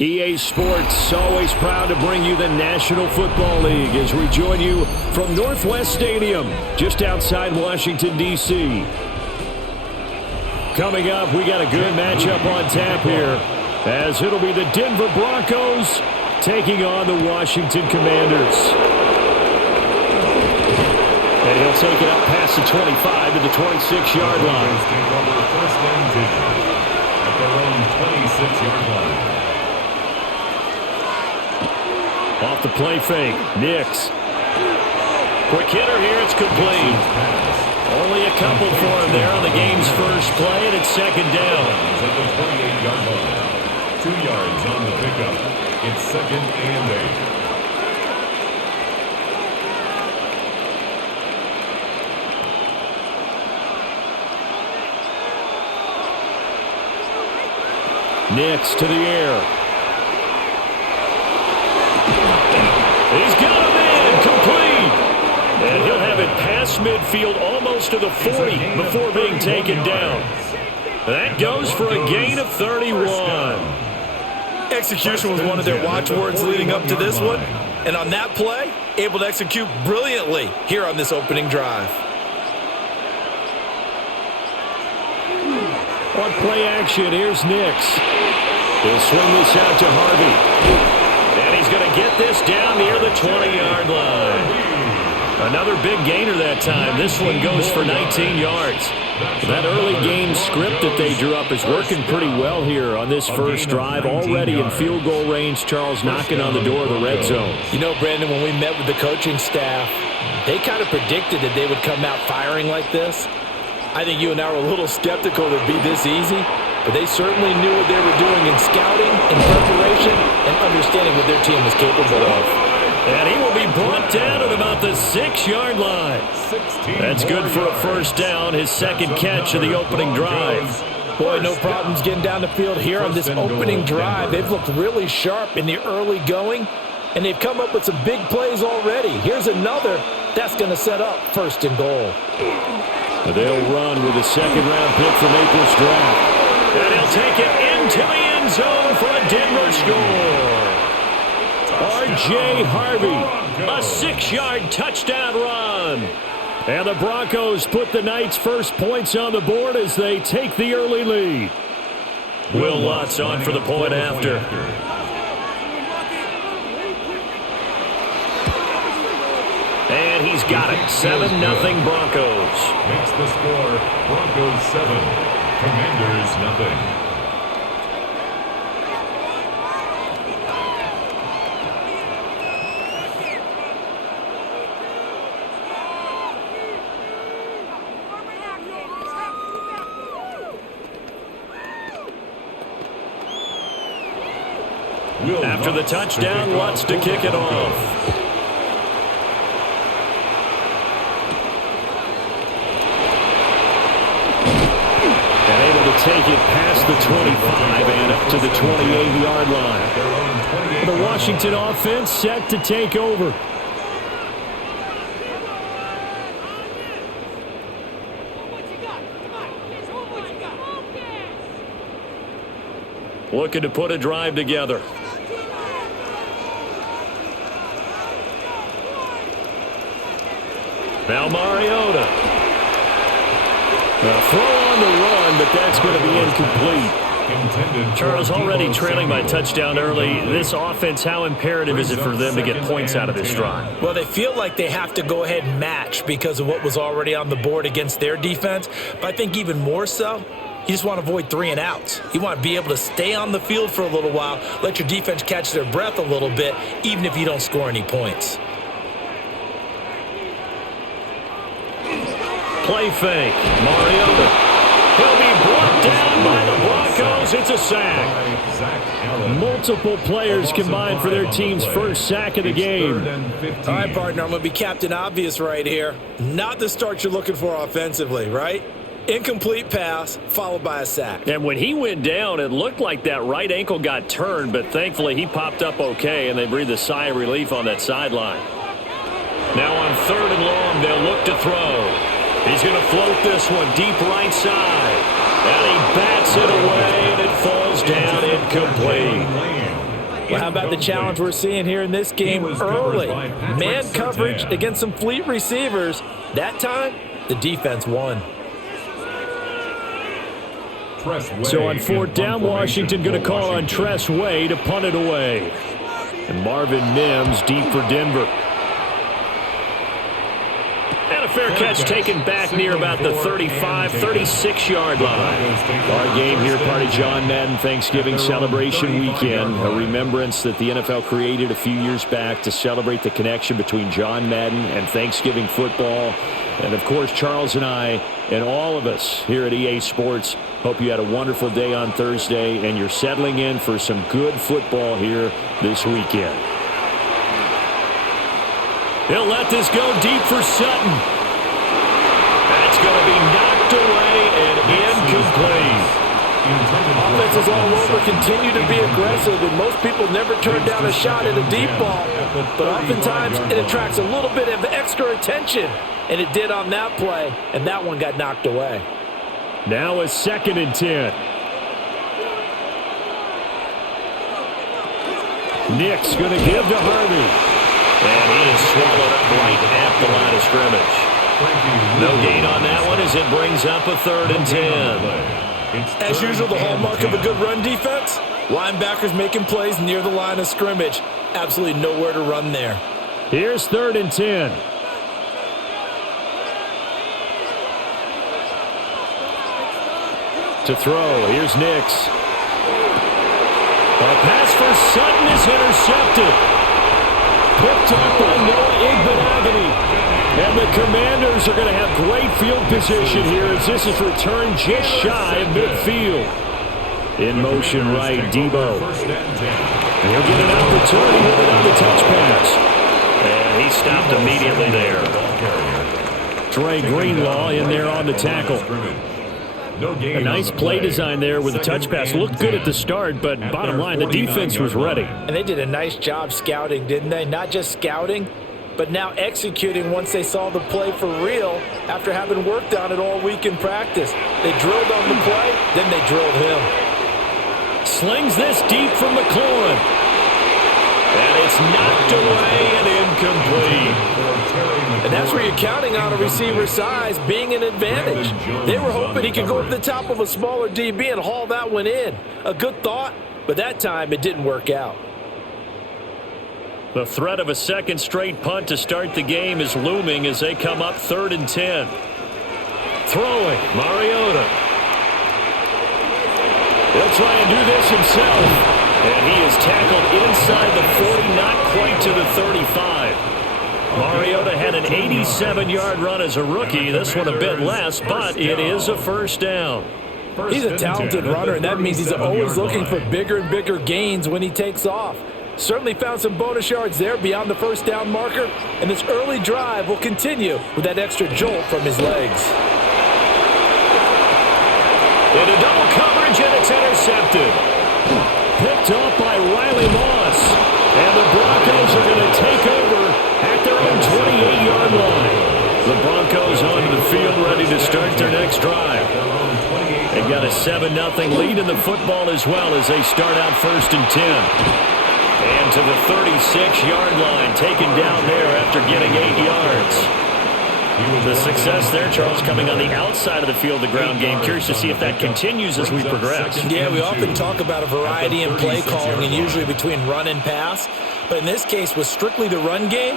EA Sports, always proud to bring you the National Football League as we join you from Northwest Stadium, just outside Washington, D.C. Coming up, we got a good matchup on tap here, as it'll be the Denver Broncos taking on the Washington Commanders. And he'll take it up past the 25 to the 26-yard line. First and 10 at their own 26-yard line. Off the play fake, Nix. Quick hitter here, it's complete. Only a couple for him there on the game's first play, and it's second down. At the 28-yard line. 2 yards on the pickup. It's second and 8. Nix to the air. He's got him in, complete. And he'll have it past midfield almost to the 40 before being taken down. That goes for a gain of 31. Execution was one of their watchwords leading up to this one. And on that play, able to execute brilliantly here on this opening drive. On play action, here's Nix. He'll swing this out to Harvey. And he's going to get this down near the 20-yard line. Another big gainer that time. This one goes for 19 yards. That early game script that they drew up is working pretty well here on this first drive. Already in field goal range, Charles knocking on the door of the red zone. You know, Brandon, when we met with the coaching staff, they kind of predicted that they would come out firing like this. I think you and I were a little skeptical that it'd be this easy, but they certainly knew what they were doing in scouting, in preparation, and understanding what their team was capable of. And he will be brought down at about the 6-yard line. That's good for a first down, his second catch of the opening drive. Boy, no problems getting down the field here on this opening drive. They've looked really sharp in the early going, and they've come up with some big plays already. Here's another that's going to set up first and goal. They'll run with a second-round pick from April's draft. And he'll take it into the end zone for a Denver score. R.J. Harvey, a 6-yard touchdown run. And the Broncos put the Knights' first points on the board as they take the early lead. Will Lutz on for the point after. And he's got it. 7-0 Broncos. Makes the score Broncos 7, Commanders 0. After the touchdown, Lutz to kick it off. And able to take it past the 25 and up to the 28-yard line. The Washington offense set to take over. Looking to put a drive together. Now Mariota. A throw on the run, but that's going to be incomplete. Charles, already trailing by touchdown early. This offense, how imperative is it for them to get points out of this drive? Well, they feel like they have to go ahead and match because of what was already on the board against their defense. But I think even more so, you just want to avoid 3 and outs. You want to be able to stay on the field for a little while, let your defense catch their breath a little bit, even if you don't score any points. Play fake. Mariota. He'll be brought down by the Broncos. It's a sack. Multiple players combined for their team's first sack of the game. All right, partner, I'm going to be Captain Obvious right here. Not the start you're looking for offensively, right? Incomplete pass, followed by a sack. And when he went down, it looked like that right ankle got turned, but thankfully he popped up okay, and they breathed a sigh of relief on that sideline. Now on 3rd and long, they'll look to throw. He's going to float this one deep right side. And he bats it away, and it falls down incomplete. Well, how about the challenge we're seeing here in this game early? Man coverage against some fleet receivers. That time, the defense won. So on fourth down, Washington going to call on Tress Way to punt it away. And Marvin Mims deep for Denver. And a fair catch taken back near about the 35, 36-yard line. Our game here, part of John Madden Thanksgiving Celebration Weekend, a remembrance that the NFL created a few years back to celebrate the connection between John Madden and Thanksgiving football. And, of course, Charles and I and all of us here at EA Sports hope you had a wonderful day on Thursday and you're settling in for some good football here this weekend. He'll let this go deep for Sutton. That's going to be knocked away and incomplete. Offenses all over continue to be aggressive, and most people never turn down a shot at a deep ball. But oftentimes it attracts a little bit of extra attention, and it did on that play, and that one got knocked away. Now a 2nd and 10. Nick's going to give to Harvey. And he is swallowed up right at the line of scrimmage. No gain on that one as it brings up a 3rd and 10. As usual, the hallmark of a good run defense, linebackers making plays near the line of scrimmage. Absolutely nowhere to run there. Here's 3rd and 10. To throw, here's Nix. A pass for Sutton is intercepted. Picked up by Noah Igbenogany. And the Commanders are going to have great field position here as this is returned just shy of midfield. In motion right, Debo. And he'll get an opportunity with another touch pass. And he stopped immediately there. Trey Greenlaw in there on the tackle. A nice play design there with a touch pass. Looked good at the start, but bottom line, the defense was ready. And they did a nice job scouting, didn't they? Not just scouting, but now executing once they saw the play for real after having worked on it all week in practice. They drilled on the play, then they drilled him. Slings this deep from McLaurin. And it's knocked away and incomplete. And that's where you're counting on a receiver's size being an advantage. They were hoping he could go over the top of a smaller DB and haul that one in. A good thought, but that time it didn't work out. The threat of a second straight punt to start the game is looming as they come up 3rd and 10. Throwing, Mariota. He'll try and do this himself. And he is tackled inside the 40, not quite to the 35. Mariota had an 87-yard run as a rookie. This one a bit less, but it is a 1st down. He's a talented runner, and that means he's always looking for bigger and bigger gains when he takes off. Certainly found some bonus yards there beyond the 1st down marker, and this early drive will continue with that extra jolt from his legs. Into double coverage, and it's intercepted. Picked off by Riley Moss. And the Broncos are going to take over at their own 28-yard line. The Broncos onto the field ready to start their next drive. They've got a 7-0 lead in the football as well as they start out 1st and 10. And to the 36-yard line, taken down there after getting 8 yards. The success there, Charles, coming on the outside of the field, the ground game. Curious to see if that continues as we progress. Yeah, we often talk about a variety in play calling and usually between run and pass. But in this case, with strictly the run game,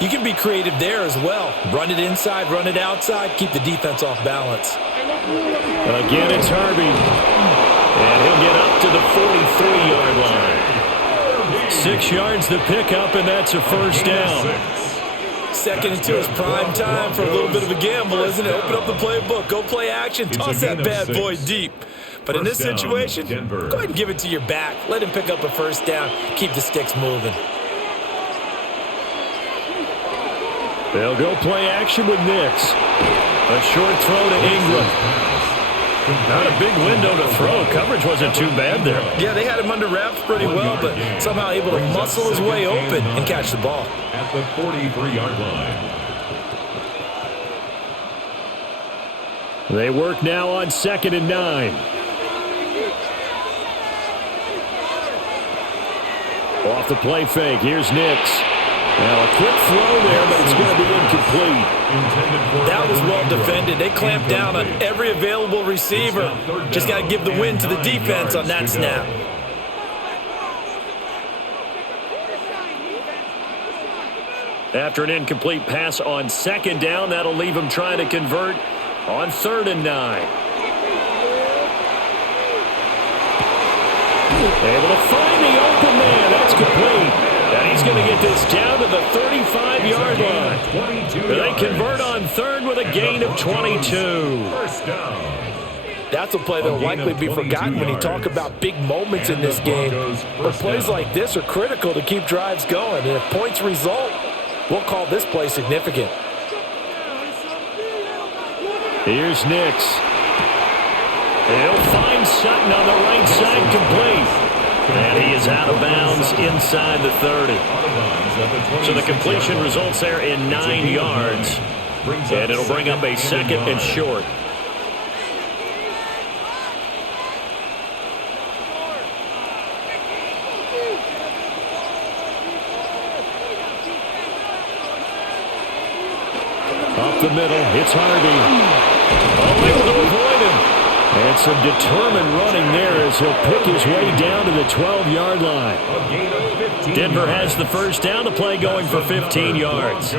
you can be creative there as well. Run it inside, run it outside, keep the defense off balance. Again, it's Harvey. And he'll get up to the 43-yard line. 6 yards the pickup, and that's a 1st down. 2nd and 2 is prime time for a little bit of a gamble, isn't it? Open up the playbook, go play action, toss that bad boy deep. But in this situation, go ahead and give it to your back. Let him pick up a 1st down, keep the sticks moving. They'll go play action with Nix. A short throw to Ingram. Not a big window to throw. Coverage wasn't too bad there. Yeah, they had him under wraps pretty well, but somehow able to muscle his way open and catch the ball. At the 43-yard line. They work now on 2nd and 9. Off the play fake, here's Nix. Now a quick throw there, but it's going to be incomplete. That was well defended. They clamped down on every available receiver. Just got to give the win to the defense on that snap. After an incomplete pass on second down, that'll leave him trying to convert on 3rd and 9. Able to find the open man. That's complete. And he's going to get this down to the 35-yard line. They convert on 3rd with a gain of 22. That's a play that will likely be forgotten when you talk about big moments in this game. But plays like this are critical to keep drives going. And if points result, we'll call this play significant. Here's Nix. He'll find Sutton on the right side, complete. And he is out of bounds inside the 30. So the completion results there in 9 yards. And it'll bring up a 2nd and short. Up the middle, it's Harvey. Able to avoid him. And some determined running there as he'll pick his way down to the 12-yard line. Denver has the first down, to play going for 15 yards.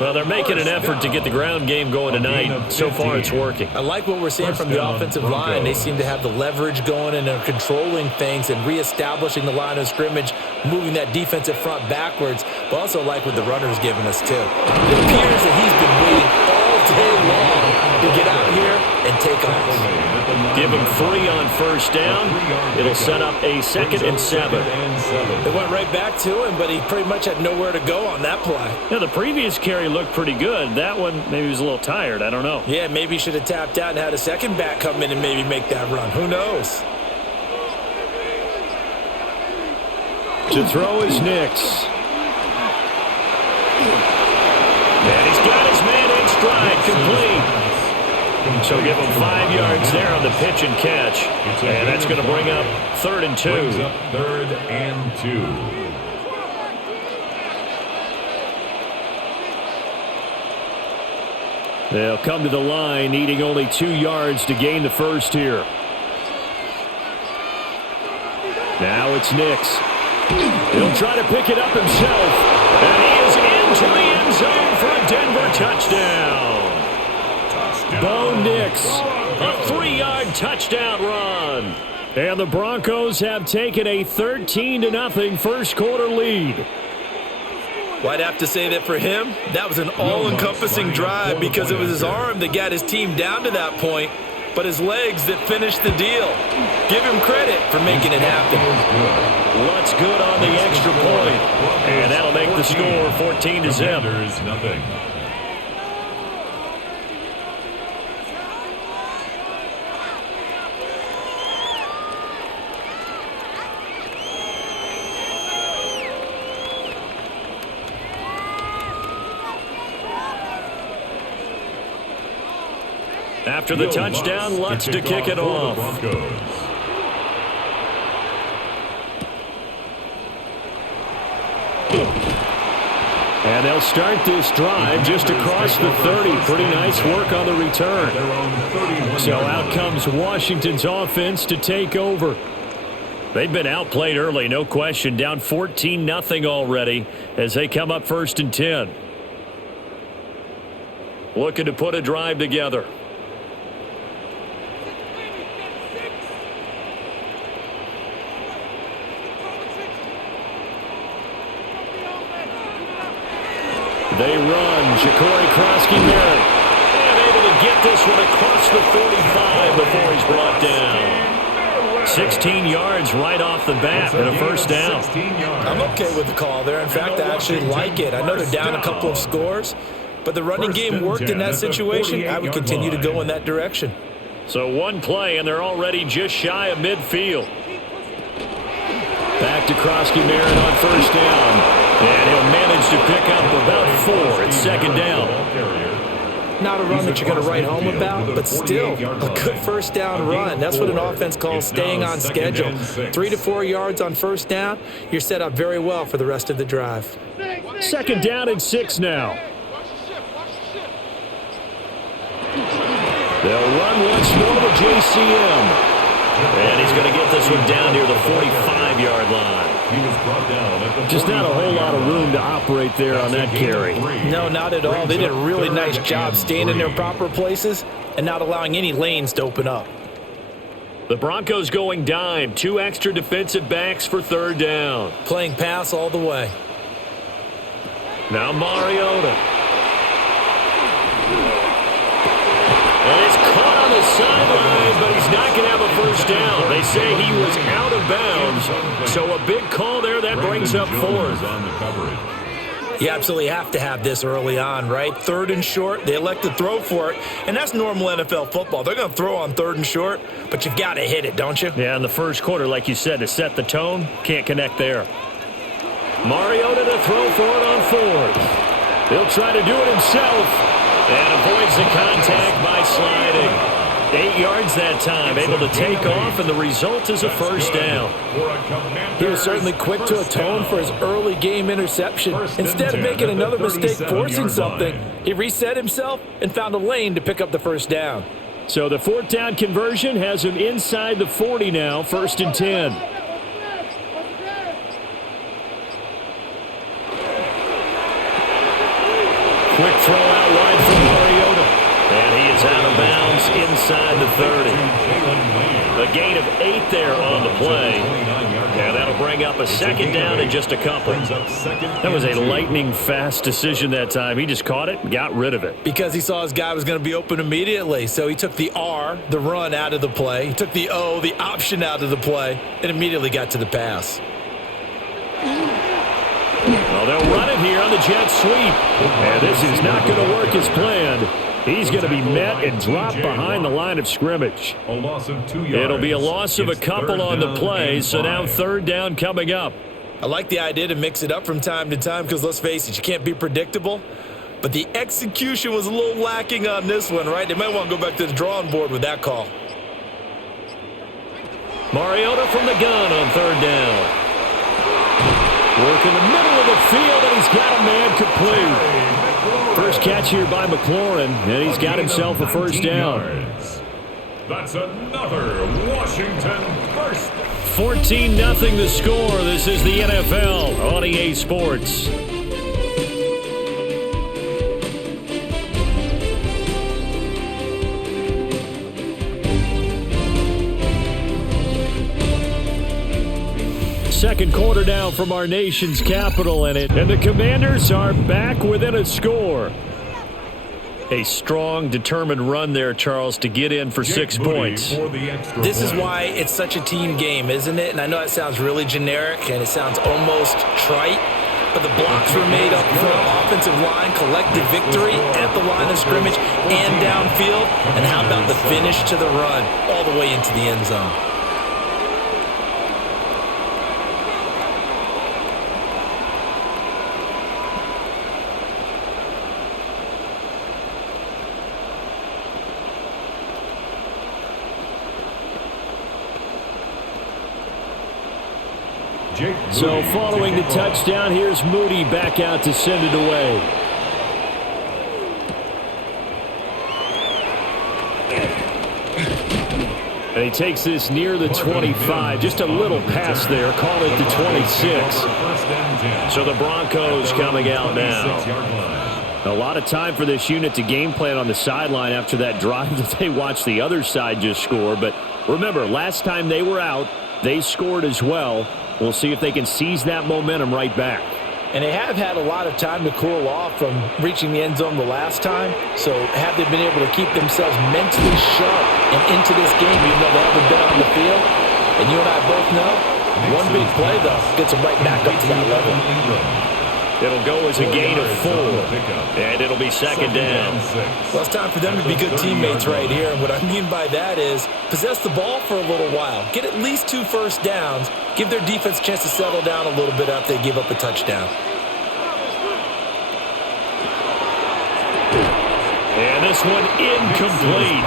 Well, they're making an effort to get the ground game going tonight. So far, it's working. I like what we're seeing from the offensive line. They seem to have the leverage going, and they're controlling things and reestablishing the line of scrimmage, moving that defensive front backwards, but also like what the runner's giving us, too. It appears that he's been waiting all day long to get out here and take off. Give him 3 on first down. It'll set up a 2nd and 7. They went right back to him, but he pretty much had nowhere to go on that play. Yeah, the previous carry looked pretty good. That one, maybe he was a little tired. I don't know. Yeah, maybe he should have tapped out and had a second back come in and maybe make that run. Who knows? To throw is Nix. And he's got his man in stride, complete. So give him 5 yards there on the pitch and catch. And that's going to bring up 3rd and 2. 3rd and 2. They'll come to the line, needing only 2 yards to gain the first here. Now it's Nix. He'll try to pick it up himself. And he is into the end zone for a Denver touchdown. Bo Nix, a 3-yard touchdown run. And the Broncos have taken a 13-0 first quarter lead. Well, I'd have to say that for him, that was an all-encompassing drive because it was his arm that got his team down to that point, but his legs that finished the deal. Give him credit for making it happen. What's good on the extra point? And that'll make the score 14-0. After the touchdown, Lutz to kick it off. And they'll start this drive just across the 30. Pretty nice work on the return. So out comes Washington's offense to take over. They've been outplayed early, no question. Down 14-0 already as they come up 1st and 10. Looking to put a drive together. They run. Ja'Cory Krosky-Merritt. And able to get this one across the 45 before he's brought down. 16 yards right off the bat and a first down. I'm okay with the call there. In fact, I actually like it. I know they're down a couple of scores, but the running game worked in that situation. I would continue to go in that direction. So one play, and they're already just shy of midfield. Back to Krosky-Merritt on first down. And he'll manage to pick up about 4 at 2nd down. Not a run that you're going to write home about, but still a good first down run. That's what an offense calls staying on schedule. 3 to 4 yards on first down, you're set up very well for the rest of the drive. 2nd down and 6 now. They'll run once more with JCM. And he's going to get this one down near the 45-yard line. He was brought down at the Just not a whole lot of room to operate there on that carry. No, not at all. They did a really nice job staying in their proper places and not allowing any lanes to open up. The Broncos going dime. 2 extra defensive backs for 3rd down. Playing pass all the way. Now Mariota. And it's caught on the sideline, but he's not going to have a first down. They say he was out of bounds. So a big call there. That brings up 4th. You absolutely have to have this early on, right? 3rd and short. They elect to throw for it, and that's normal NFL football. They're going to throw on 3rd and short, but you've got to hit it, don't you? Yeah, in the first quarter, like you said, to set the tone, can't connect there. Mariota to throw for it on 4th. He'll try to do it himself. And avoids the contact by sliding. 8 yards that time, able to take off, and the result is a first down. He was certainly quick to atone for his early game interception. Instead of making another mistake forcing something, he reset himself and found a lane to pick up the first down. So the 4th down conversion has him inside the 40 now, 1st and 10. Quick throw out wide for Mariota. And he is out of bounds inside the 30. A gain of 8 there on the play. And that'll bring up a 2nd down in just a couple. That was a lightning-fast decision that time. He just caught it and got rid of it. Because he saw his guy was going to be open immediately. So he took the R, the run, out of the play. He took the O, the option, out of the play, and immediately got to the pass. Well, they'll run it here on the jet sweep. And this is not going to work as planned. He's going to be met and dropped behind the line of scrimmage. A loss of 2 yards. It'll be a loss of a couple on the play, so now 3rd down coming up. I like the idea to mix it up from time to time because, let's face it, you can't be predictable. But the execution was a little lacking on this one, right? They might want to go back to the drawing board with that call. Mariota from the gun on 3rd down. Work in the middle of the field, and he's got a man complete. First catch here by McLaurin, and he's got himself a first down. That's another Washington first. 14-0 the score. This is the NFL on EA Sports. Second quarter now from our nation's capital in it, and the Commanders are back within a score. A strong, determined run there, Charles, to get in for 6 points. This is why it's such a team game, isn't it? And I know it sounds really generic and it sounds almost trite, but the blocks were made up front, offensive line, collective victory at the line of scrimmage and downfield. And how about the finish to the run all the way into the end zone? So following the touchdown, here's Moody back out to send it away. And he takes this near the 25. Just a little pass there. Call it the 26. So the Broncos coming out now. A lot of time for this unit to game plan on the sideline after that drive that they watched the other side just score. But remember, last time they were out, they scored as well. We'll see if they can seize that momentum right back. And they have had a lot of time to cool off from reaching the end zone the last time. So have they been able to keep themselves mentally sharp and into this game, even though they haven't been on the field? And you and I both know, one big play, though, gets them right back up to that level. It'll go as a gain of 4, and it'll be 2nd down. Well, it's time for them to be good teammates right here. And what I mean by that is possess the ball for a little while. Get at least 2 first downs. Give their defense a chance to settle down a little bit after they give up a touchdown. And this this one incomplete.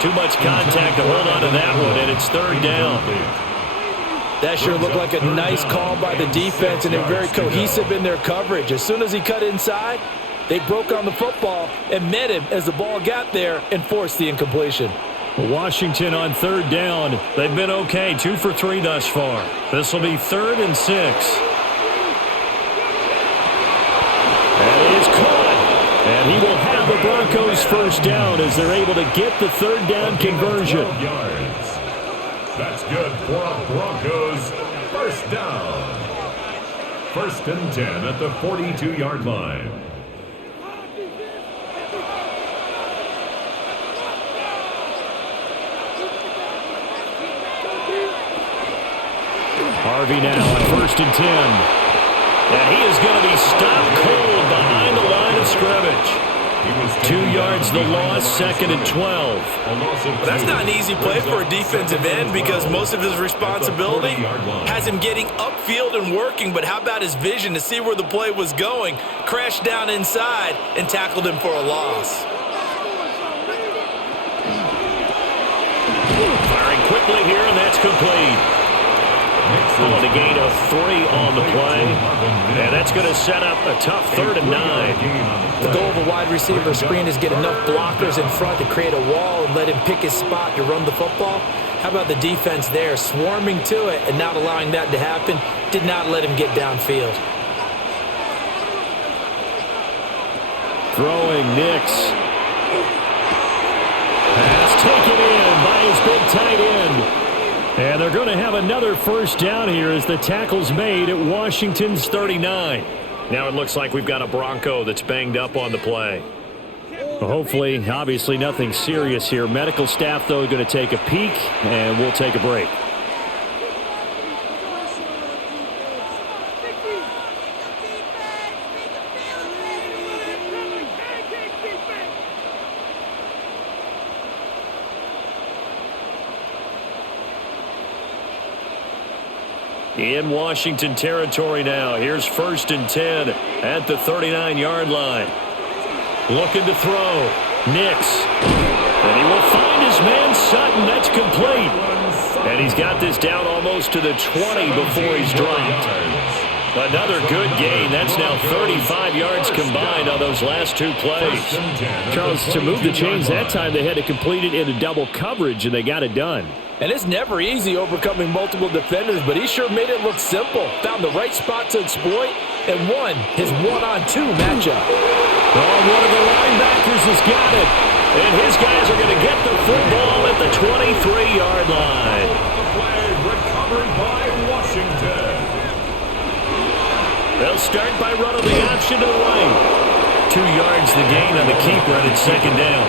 Too much contact to hold on to that one, and it's third down. That sure looked like a nice call by the defense, and they're very cohesive in their coverage. As soon as he cut inside, they broke on the football and met him as the ball got there and forced the incompletion. Washington on third down. They've been okay, 2 for 3 thus far. This will be 3rd and 6. That is caught. And he will have the Broncos first down as they're able to get the third down conversion. That's good for a Broncos first down. 1st and 10 at the 42-yard line. Harvey now on 1st and 10. And he is going to be stopped cold behind the line of scrimmage. 2 yards the loss, 2nd and 12. Well, that's not an easy play for a defensive end because most of his responsibility has him getting upfield and working. But how about his vision to see where the play was going? Crashed down inside and tackled him for a loss. Firing quickly here, and that's complete. On a gain of 3 on the play. And that's going to set up a tough 3rd and 9. The goal of a wide receiver screen is get enough blockers in front to create a wall and let him pick his spot to run the football. How about the defense there, swarming to it and not allowing that to happen? Did not let him get downfield. Throwing Nix. Pass taken in by his big tight end. And they're going to have another first down here as the tackle's made at Washington's 39. Now it looks like we've got a Bronco that's banged up on the play. Well, hopefully, obviously nothing serious here. Medical staff, though, going to take a peek, and we'll take a break. In Washington territory now. Here's 1st and 10 at the 39-yard line. Looking to throw. Nix. And he will find his man Sutton. That's complete. And he's got this down almost to the 20 before he's dropped. Another good gain. That's now 35 yards combined on those last 2 plays. Charles, to move the chains that time, they had to complete it into double coverage, and they got it done. And it's never easy overcoming multiple defenders, but he sure made it look simple. Found the right spot to exploit and won his 1-on-2 matchup. Oh, one of the linebackers has got it. And his guys are going to get the football at the 23-yard line. The flag recovered by Washington. They'll start by running the option to the right. 2 yards the gain on the keeper, and it's 2nd down.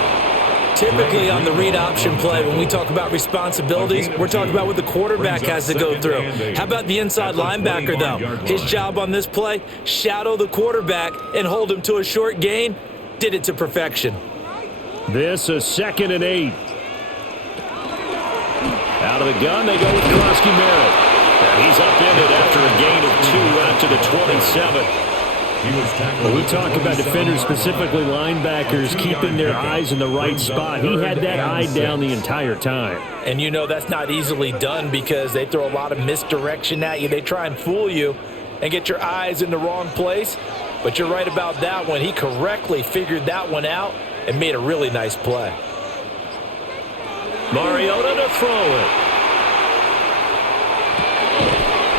Typically on the read option play, when we talk about responsibilities, we're talking about what the quarterback has to go through. How about the inside linebacker, though? His job on this play, shadow the quarterback and hold him to a short gain. Did it to perfection. This is 2nd and 8. Out of the gun, they go with Krosky Merritt. And he's upended after a gain of 2 out to the 27. When we talk about defenders, specifically linebackers, keeping their eyes in the right spot, he had that eye down the entire time. And you know that's not easily done because they throw a lot of misdirection at you. They try and fool you and get your eyes in the wrong place. But you're right about that one. He correctly figured that one out and made a really nice play. Mariota to throw it.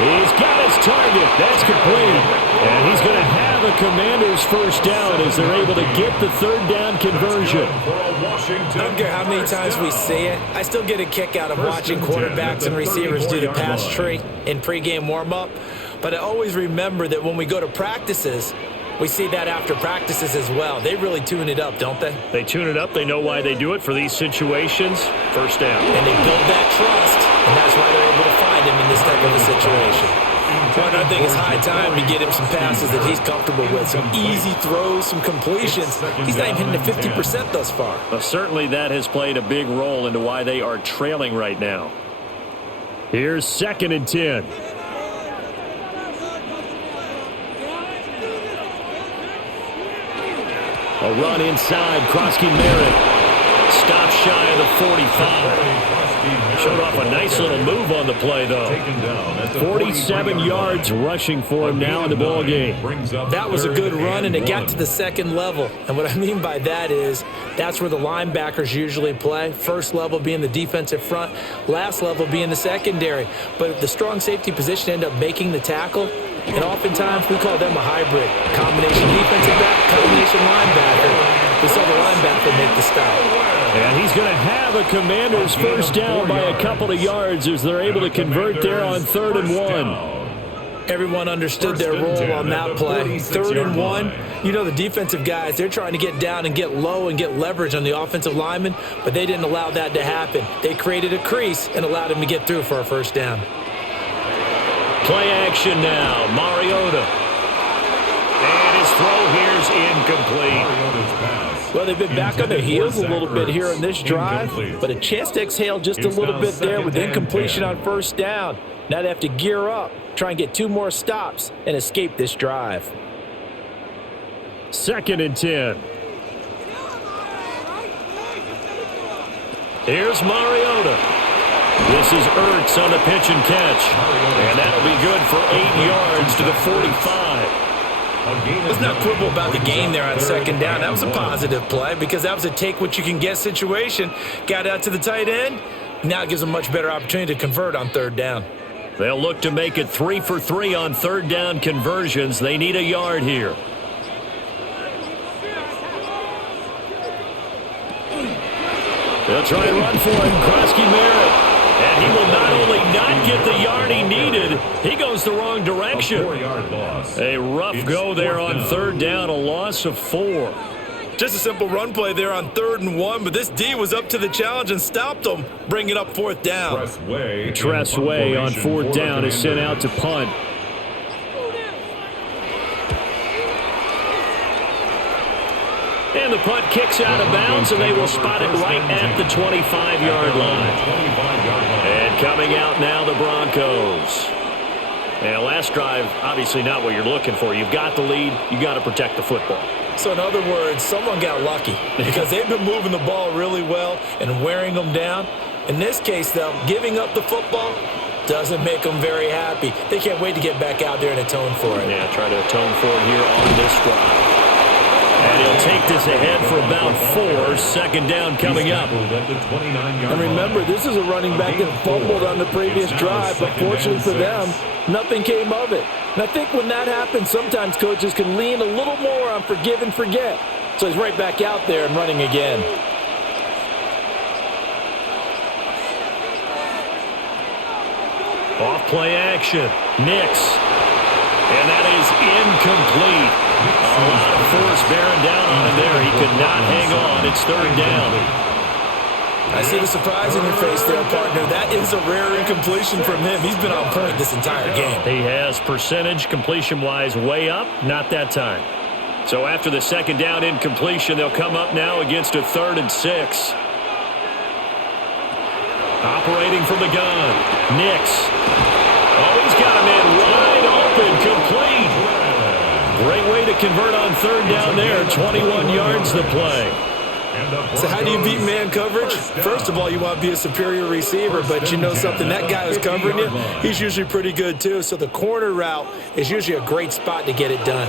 He's got his target. That's complete. And he's going to have a Commander's first down as they're able to get the 3rd down conversion. I don't care how many times we see it. I still get a kick out of watching quarterbacks and receivers do the pass tree in pregame warm-up. But I always remember that when we go to practices, we see that after practices as well. They really tune it up, don't they? They tune it up. They know why they do it for these situations. First down. And they build that trust, and that's why they're able to find him in this type of a situation. But I think it's high time to get him some passes that he's comfortable with. Some easy throws, some completions. He's not even hitting the 50% thus far. Well, certainly that has played a big role into why they are trailing right now. Here's 2nd and 10. A run inside. Krosky Merritt. Stop shy of the 45. Showed off a nice little move on the play, though. 47 yards rushing for him now in the ball game. That was a good run, and it got to the second level. And what I mean by that is that's where the linebackers usually play. First level being the defensive front, last level being the secondary. But the strong safety position ended up making the tackle. And oftentimes we call them a hybrid. Combination defensive back, combination linebacker. We saw the linebacker make the stop. And he's going to have a Commander's first down by a couple of yards as they're able to convert there on 3rd and 1. Everyone understood their role on that play. 3rd and 1, you know the defensive guys, they're trying to get down and get low and get leverage on the offensive lineman, but they didn't allow that to happen. They created a crease and allowed him to get through for a first down. Play action now. Mariota. And his throw here's incomplete. Well, they've been back on their heels a little bit here in this drive, but a chance to exhale just a little bit there with incompletion on first down. Now they have to gear up, try and get 2 more stops, and escape this drive. 2nd and 10. Here's Mariota. This is Ertz on the pitch and catch. And that'll be good for 8 yards to the 45. Let's not quibble about the gain there on 2nd down. That was a positive play because that was a take-what-you-can-get situation. Got out to the tight end. Now it gives them a much better opportunity to convert on 3rd down. They'll look to make it 3 for 3 on 3rd down conversions. They need a yard here. They'll try and run for him. Krosky Merritt. And he will not only not get the yard he needed, he goes the wrong direction. A rough go there on 3rd down, a loss of 4. Just a simple run play there on 3rd and 1, but this D was up to the challenge and stopped them, bringing up 4th down. Tressway on 4th down is sent out to punt. And the punt kicks out of bounds, and they will spot it right at the 25-yard line. And coming out now, the Broncos. And last drive, obviously not what you're looking for. You've got the lead. You've got to protect the football. So in other words, someone got lucky because they've been moving the ball really well and wearing them down. In this case, though, giving up the football doesn't make them very happy. They can't wait to get back out there and atone for it. Yeah, try to atone for it here on this drive. And he'll take this ahead for about 4. 2nd down coming up. And remember, this is a running back that fumbled on the previous drive, but fortunately for them, nothing came of it. And I think when that happens, sometimes coaches can lean a little more on forgive and forget. So he's right back out there and running again. Off play action. Nix. And that is incomplete. A lot of force bearing down on him there. He could not hang on. It's 3rd down. I see the surprise in your face there, partner. That is a rare incompletion from him. He's been on point this entire game. He has percentage completion-wise way up. Not that time. So after the 2nd down incompletion, they'll come up now against a 3rd and 6. Operating from the gun. Nix. Oh, he's got him in wide open. Complete. Great way to convert on 3rd down there. 21 yards the play. So how do you beat man coverage? First of all, you want to be a superior receiver, but you know something, that guy who's covering you, he's usually pretty good too. So the corner route is usually a great spot to get it done.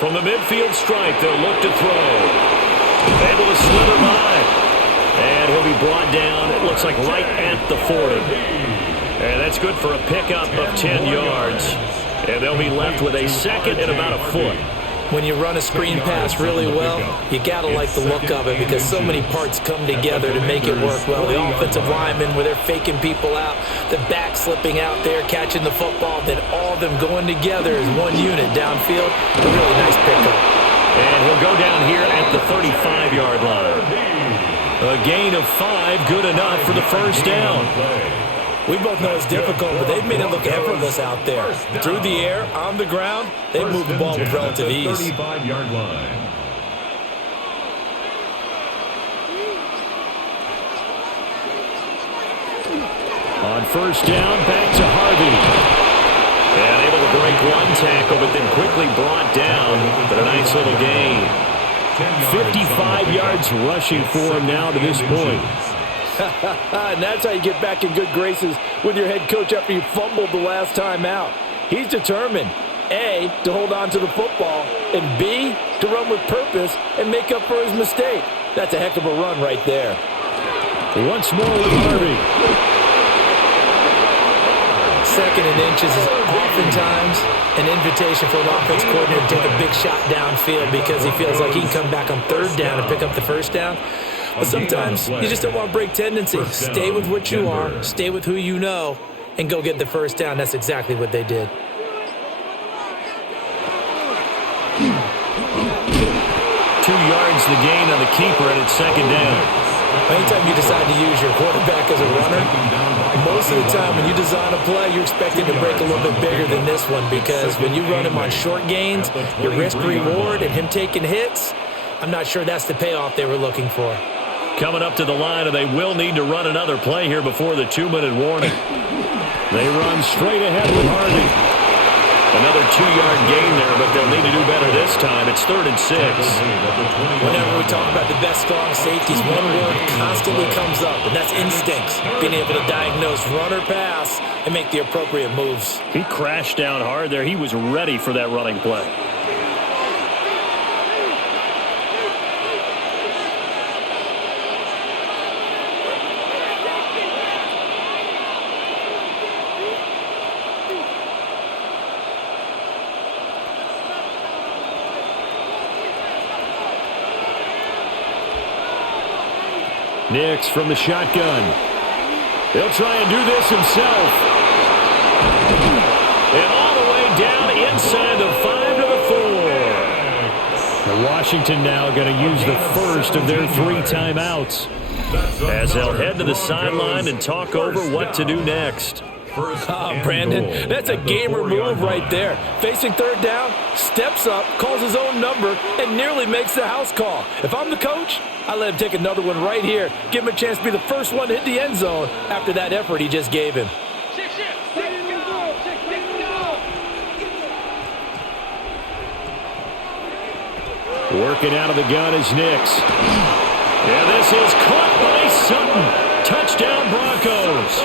From the midfield stripe, they'll look to throw. Able to slither by. And he'll be brought down, it looks like right at the 40. And that's good for a pickup of 10 yards. And they'll be left with a 2nd and about a foot. When you run a screen pass really well, you got to like the look of it because so many parts come together to make it work well. The offensive linemen, where they're faking people out, the back slipping out there, catching the football, then all of them going together as one unit downfield. A really nice pickup. And he'll go down here at the 35-yard line. A gain of 5, good enough for the first down. We both know it's difficult, but they've made it look effortless out there. Through the air, on the ground, they've moved the ball with relative ease. 35-yard line. On first down, back to Harvey. And able to break one tackle, but then quickly brought down. But a nice little gain. 55 yards rushing for him now to this point. And that's how you get back in good graces with your head coach after you fumbled the last time out. He's determined, A, to hold on to the football, and B, to run with purpose and make up for his mistake. That's a heck of a run right there. Once more with Harvey. Second and inches is oftentimes an invitation for an offense coordinator to take a big shot downfield because he feels like he can come back on third down and pick up the first down. But sometimes you just don't want to break tendency. Stay with what you are, stay with who you know, and go get the first down. That's exactly what they did. 2 yards the gain on the keeper, and it's second down. Anytime you decide to use your quarterback as a runner, most of the time when you design a play, you're expecting to break a little bit bigger than this one because when you run him on short gains, your risk-reward and him taking hits, I'm not sure that's the payoff they were looking for. Coming up to the line, and they will need to run another play here before the 2-minute warning. They run straight ahead with Harvey. Another 2-yard gain there, but they'll need to do better this time. It's 3rd and 6. Whenever we talk about the best strong safeties, one word constantly comes up, and that's instincts. Being able to diagnose run or pass and make the appropriate moves. He crashed down hard there. He was ready for that running play. Nix from the shotgun. He'll try and do this himself. And all the way down inside the 5 to the 4. Now Washington now going to use the first of their 3 timeouts as they'll head to the sideline and talk over what to do next. Brandon, that's a gamer move right there. Facing third down, steps up, calls his own number, and nearly makes the house call. If I'm the coach, I let him take another one right here. Give him a chance to be the first one to hit the end zone after that effort he just gave him. Working out of the gun is Nix. And this is caught by Sutton. Touchdown Broncos.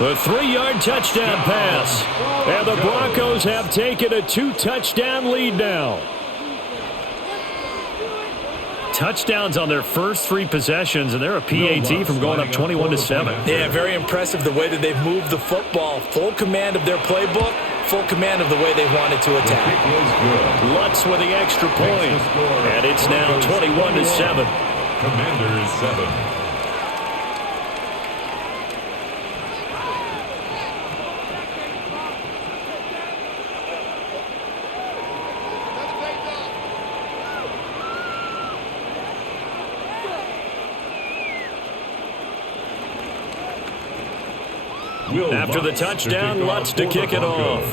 A 3-yard touchdown pass. And the Broncos have taken a 2-touchdown lead now. Touchdowns on their first 3 possessions, and they're a PAT from going up 21-7. Yeah, very impressive the way that they've moved the football. Full command of their playbook, full command of the way they wanted to attack. Lutz with the extra point, and it's now 21-7. Commanders 7. After the touchdown, Lutz to kick it off.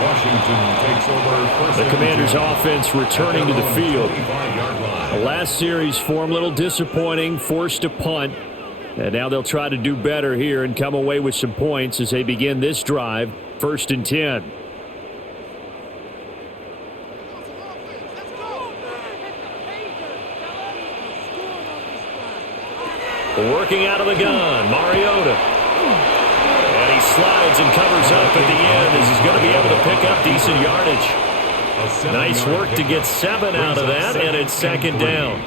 Washington takes over first. The Commanders' offense returning to the field. The last series for them a little disappointing, forced to punt. And now they'll try to do better here and come away with some points as they begin this drive, 1st and 10. Working out of the gun, Mariota. And he slides and covers up at the end as he's going to be able to pick up decent yardage. Nice work to get 7 out of that, and it's 2nd down.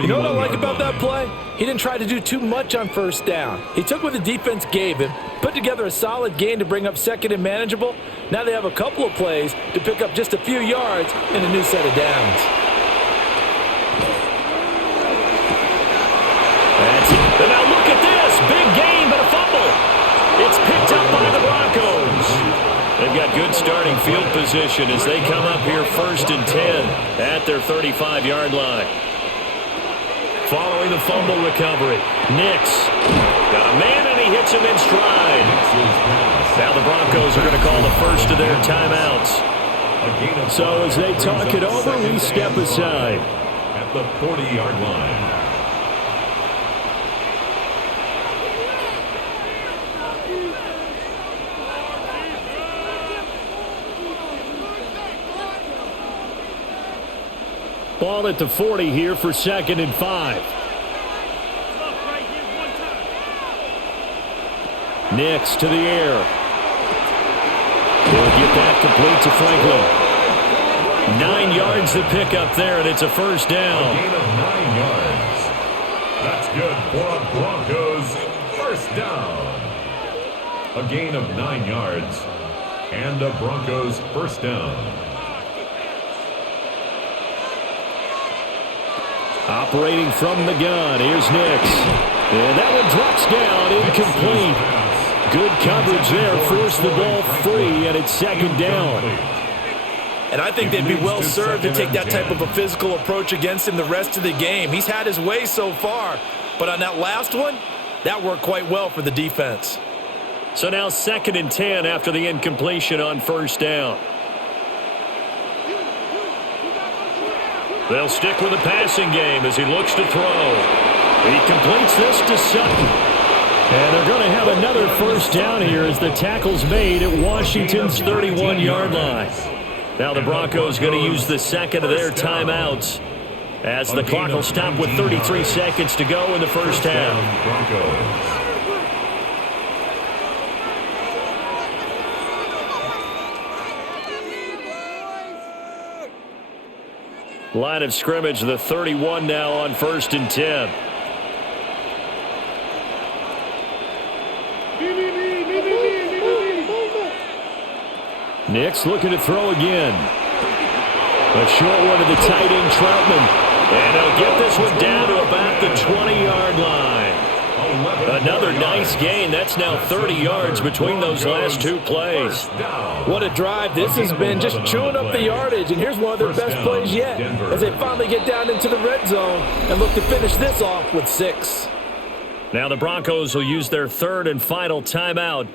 You know what I like about that play? He didn't try to do too much on first down. He took what the defense gave him, put together a solid gain to bring up 2nd and manageable. Now they have a couple of plays to pick up just a few yards and a new set of downs. That's it. And now look at this. Big gain, but a fumble. It's picked up by the Broncos. They've got good starting field position as they come up here 1st and 10 at their 35-yard line. Following the fumble recovery, Nix got a man and he hits him in stride. Now the Broncos are going to call the first of their timeouts. So as they talk it over, we step aside. at the 40-yard line. Ball at the 40 here for 2nd and 5. Nix to the air. He'll get that complete to Franklin. 9 yards to pick up there, and it's a first down. A gain of 9 yards. That's good for a Broncos first down. A gain of 9 yards and a Broncos first down. Operating from the gun, here's Nix. And that one drops down, incomplete. Good coverage there, forced the ball free, and it's 2nd down. And I think they'd be well served to take that type of a physical approach against him the rest of the game. He's had his way so far, but on that last one, that worked quite well for the defense. So now 2nd and 10 after the incompletion on first down. They'll stick with the passing game as he looks to throw. He completes this to Sutton. And they're going to have another first down here as the tackle's made at Washington's 31-yard line. Now the Broncos going to use the second of their timeouts as the clock will stop with 33 seconds to go in the first half. Broncos. Line of scrimmage, the 31 now on 1st and 10. Nix looking to throw again. A short one to the tight end, Troutman. And he'll get this one down to about the 20-yard line. Another nice gain. That's now 30 yards between those last 2 plays. What a drive. This has been just chewing up the yardage. And here's one of their best plays yet as they finally get down into the red zone and look to finish this off with 6. Now the Broncos will use their 3rd and final timeout.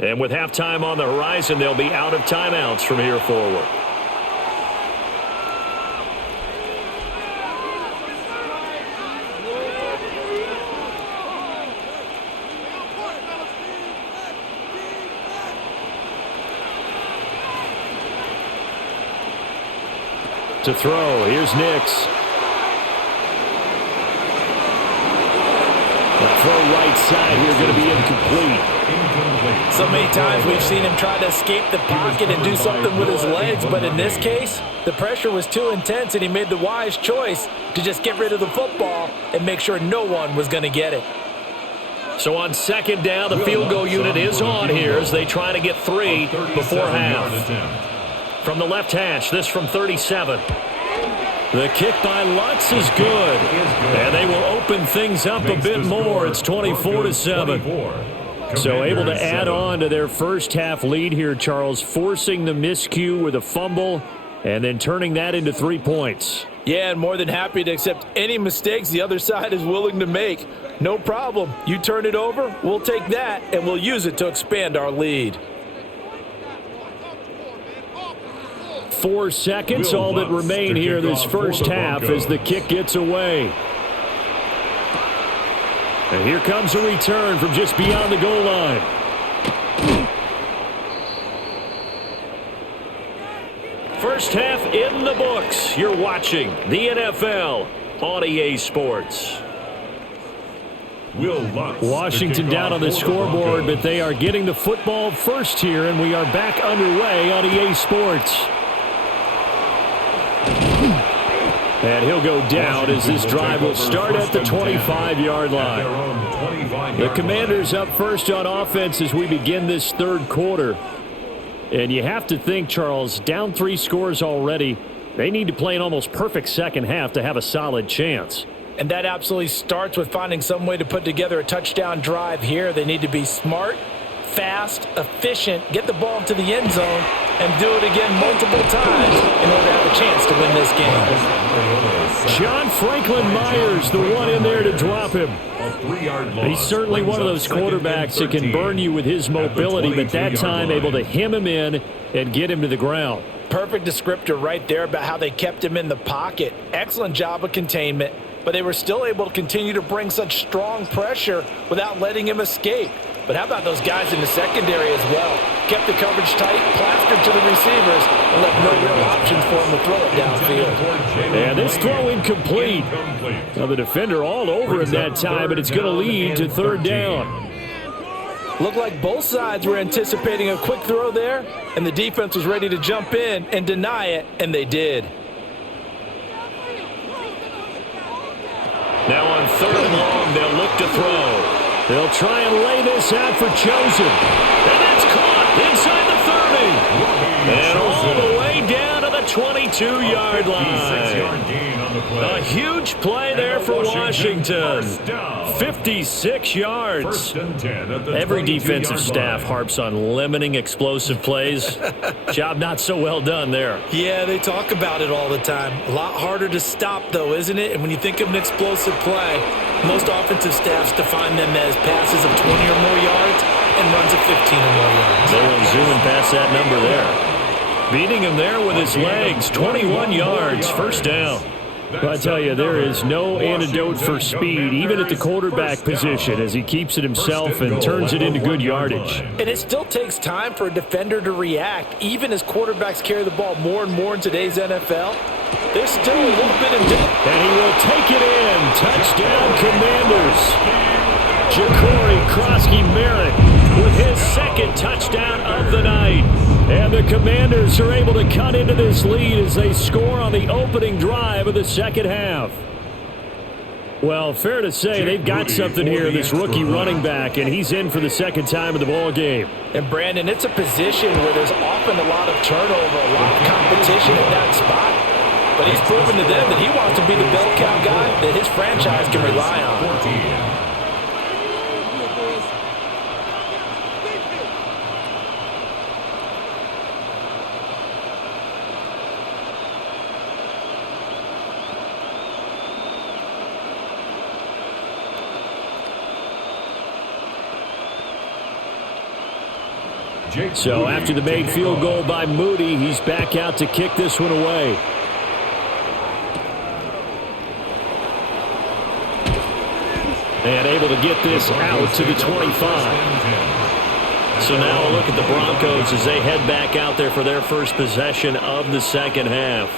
And with halftime on the horizon, they'll be out of timeouts from here forward. To throw, here's Nix. The throw right side here going to be incomplete. So many times we've seen him try to escape the pocket and do something with his legs, but in this case, the pressure was too intense and he made the wise choice to just get rid of the football and make sure no one was going to get it. So on 2nd down, the field goal unit is on here as they try to get 3 before half. From the left hash, this from 37. The kick by Lutz is good. And they will open things up a bit more. It's 24-7. So able to add on to their first half lead here, Charles, forcing the miscue with a fumble and then turning that into 3 points. Yeah, and more than happy to accept any mistakes the other side is willing to make. No problem. You turn it over, we'll take that, and we'll use it to expand our lead. 4 seconds, all that remain here this first half as the kick gets away. And here comes a return from just beyond the goal line. First half in the books. You're watching the NFL on EA Sports. Washington down on the scoreboard, but they are getting the football first here, and we are back underway on EA Sports. And he'll go down as this drive will start at the 25-yard line. The Commanders up first on offense as we begin this 3rd quarter. And you have to think, Charles, down 3 scores already. They need to play an almost perfect second half to have a solid chance. And that absolutely starts with finding some way to put together a touchdown drive here. They need to be smart, fast, efficient, get the ball to the end zone, and do it again multiple times in order to have a chance to win this game. John Franklin Myers, the one in there to drop him. He's certainly one of those quarterbacks that can burn you with his mobility, but that time able to hem him in and get him to the ground. perfect descriptor right there about how they kept him in the pocket. Excellent job of containment, but they were still able to continue to bring such strong pressure without letting him escape. But how about those guys in the secondary as well? Kept the coverage tight, plastered to the receivers, and left no real options for him to throw it downfield. And this throw incomplete. Now the defender all over him that time, but it's going to lead to third down. Looked like both sides were anticipating a quick throw there, and the defense was ready to jump in and deny it, and they did. Now on third and long, they'll look to throw. They'll try and lay this out for Chosen. And that's caught inside the 30. And all the way down to the 22-yard line. A huge play there for Washington. 56 yards. Every defensive staff harps on limiting explosive plays. Job not so well done there. Yeah, they talk about it all the time. A lot harder to stop, though, isn't it? And when you think of an explosive play, most offensive staffs define them as passes of 20 or more yards and runs of 15 or more yards. They will zoom past that number there. Beating him there with his legs, 21 yards, first down. But I tell you, there is no antidote for speed, even at the quarterback position, as he keeps it himself and turns it into good yardage. And it still takes time for a defender to react, even as quarterbacks carry the ball more and more in today's NFL. There's still a little bit of doubt. And he will take it in. Touchdown, Commanders. Ja'Cory Krosky-Merritt with his second touchdown of the night. And the Commanders are able to cut into this lead as they score on the opening drive of the second half. Well, fair to say they've got something here, this rookie running back, and he's in for the second time of the ball game. And, Brandon, it's a position where there's often a lot of turnover, a lot of competition at that spot. But he's proven to them that he wants to be the bell cow guy that his franchise can rely on. So after the made field goal by Moody, he's back out to kick this one away. And able to get this out to the 25. So now a look at the Broncos as they head back out there for their first possession of the second half.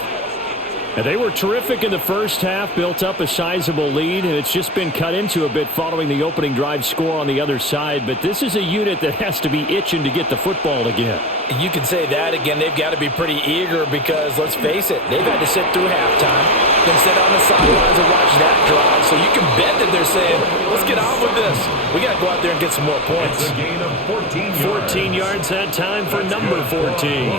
And they were terrific in the first half, built up a sizable lead, and it's just been cut into a bit following the opening drive score on the other side. But this is a unit that has to be itching to get the football again. You can say that again. They've got to be pretty eager because, let's face it, they've had to sit through halftime, then sit on the sidelines and watch that drive. So you can bet that they're saying, let's get on with this. We got to go out there and get some more points. It's a gain of 14 yards that time for number 14.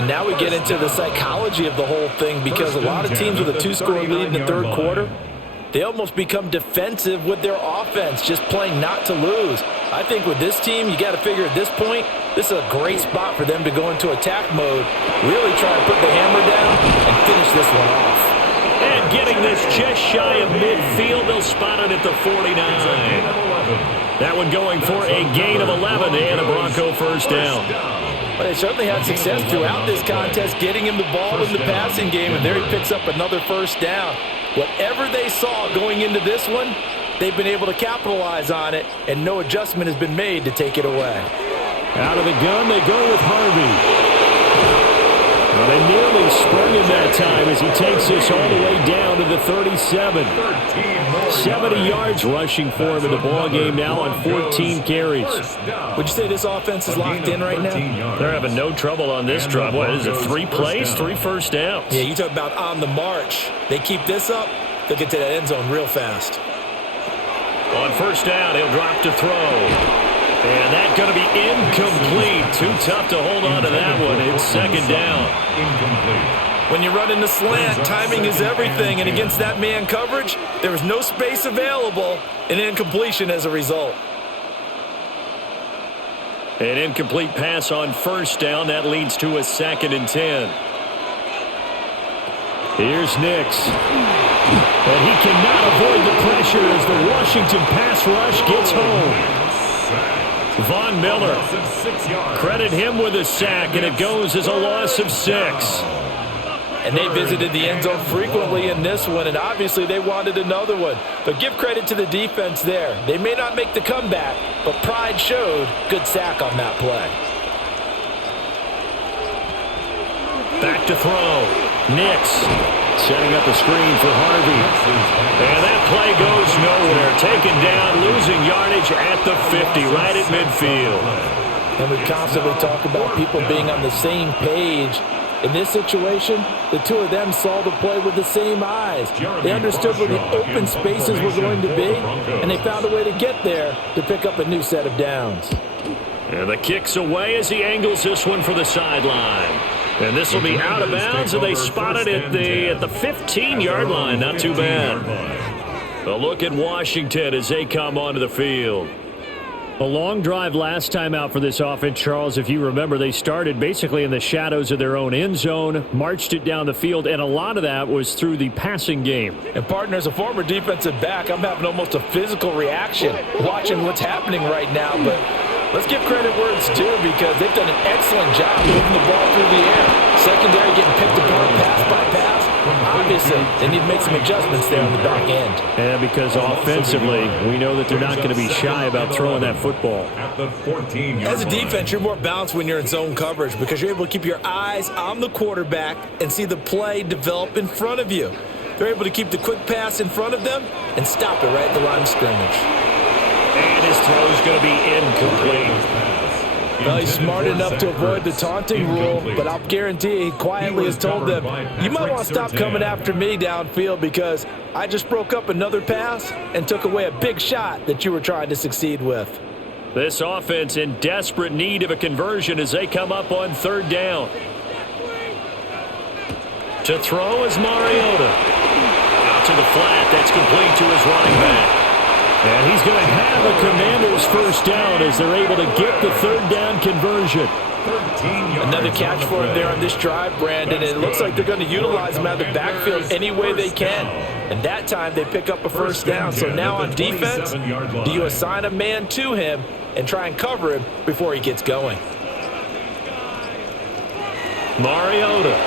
And now we get into the psychology of the whole thing because a lot of teams with a two-score lead in the third quarter, they almost become defensive with their offense, just playing not to lose. I think with this team, you got to figure at this point, this is a great spot for them to go into attack mode, really try to put the hammer down and finish this one off. And getting this just shy of midfield, they'll spot it at the 49. That one going for a gain of 11 and a Bronco first down. But they certainly had success throughout this contest, getting him the ball in the passing game, and there he picks up another first down. Whatever they saw going into this one, they've been able to capitalize on it, and no adjustment has been made to take it away. Out of the gun, they go with Harvey. Well, they nearly sprung him that time as he takes this all the way down to the 37. 70 yards rushing for him in the ballgame now on 14 carries. Would you say this offense is locked in right now? They're having no trouble on this drive. What is it, 3 plays, 3 first downs? Yeah, you talk about on the march. They keep this up, they'll get to that end zone real fast. On first down, he'll drop to throw. And that's going to be incomplete. Too tough to hold on to that one. It's second down. Incomplete. When you run in the slant, timing is everything. And against that man coverage, there was no space available. An incompletion as a result. An incomplete pass on first down. That leads to a 2nd and 10. Here's Nix. And he cannot avoid the pressure as the Washington pass rush gets home. Von Miller. Loss of 6 yards. Credit him with a sack, and it goes as a loss of 6. And they visited the end zone frequently in this one, and obviously they wanted another one. But give credit to the defense there. They may not make the comeback, but pride showed. Good sack on that play. Back to throw. Nix setting up a screen for Harvey. And that play goes nowhere. Taken down, losing yardage at the 50, right at midfield. And we constantly talk about people being on the same page. In this situation, the two of them saw the play with the same eyes. They understood where the open spaces were going to be, and they found a way to get there to pick up a new set of downs. And the kick's away as he angles this one for the sideline. And this will be out of bounds, and they spot it at the 15-yard line. Not too bad. A look at Washington as they come onto the field. A long drive last time out for this offense, Charles. If you remember, they started basically in the shadows of their own end zone, marched it down the field, and a lot of that was through the passing game. And, partner, as a former defensive back, I'm having almost a physical reaction watching what's happening right now. But let's give credit where it's due because they've done an excellent job moving the ball through the air. Secondary getting picked apart pass by pass. Obviously, they need to make some adjustments there on the back end. And because offensively, we know that they're not going to be shy about throwing that football. At the 14-yard As a defense, you're more balanced when you're in zone coverage because you're able to keep your eyes on the quarterback and see the play develop in front of you. They're able to keep the quick pass in front of them and stop it right at the line of scrimmage. And his throw's going to be incomplete. Well, he's smart enough to avoid the taunting rule, but I'll guarantee he quietly has told them, you might want to stop coming after me downfield because I just broke up another pass and took away a big shot that you were trying to succeed with. This offense in desperate need of a conversion as they come up on third down. To throw is Mariota. Out to the flat. That's complete to his running back. And he's going to have a Commanders first down as they're able to get the third down conversion. Another catch for him there on this drive, Brandon. And it looks like they're going to utilize him out of the backfield any way they can. And that time they pick up a first down. So now on defense, do you assign a man to him and try and cover him before he gets going? Mariota.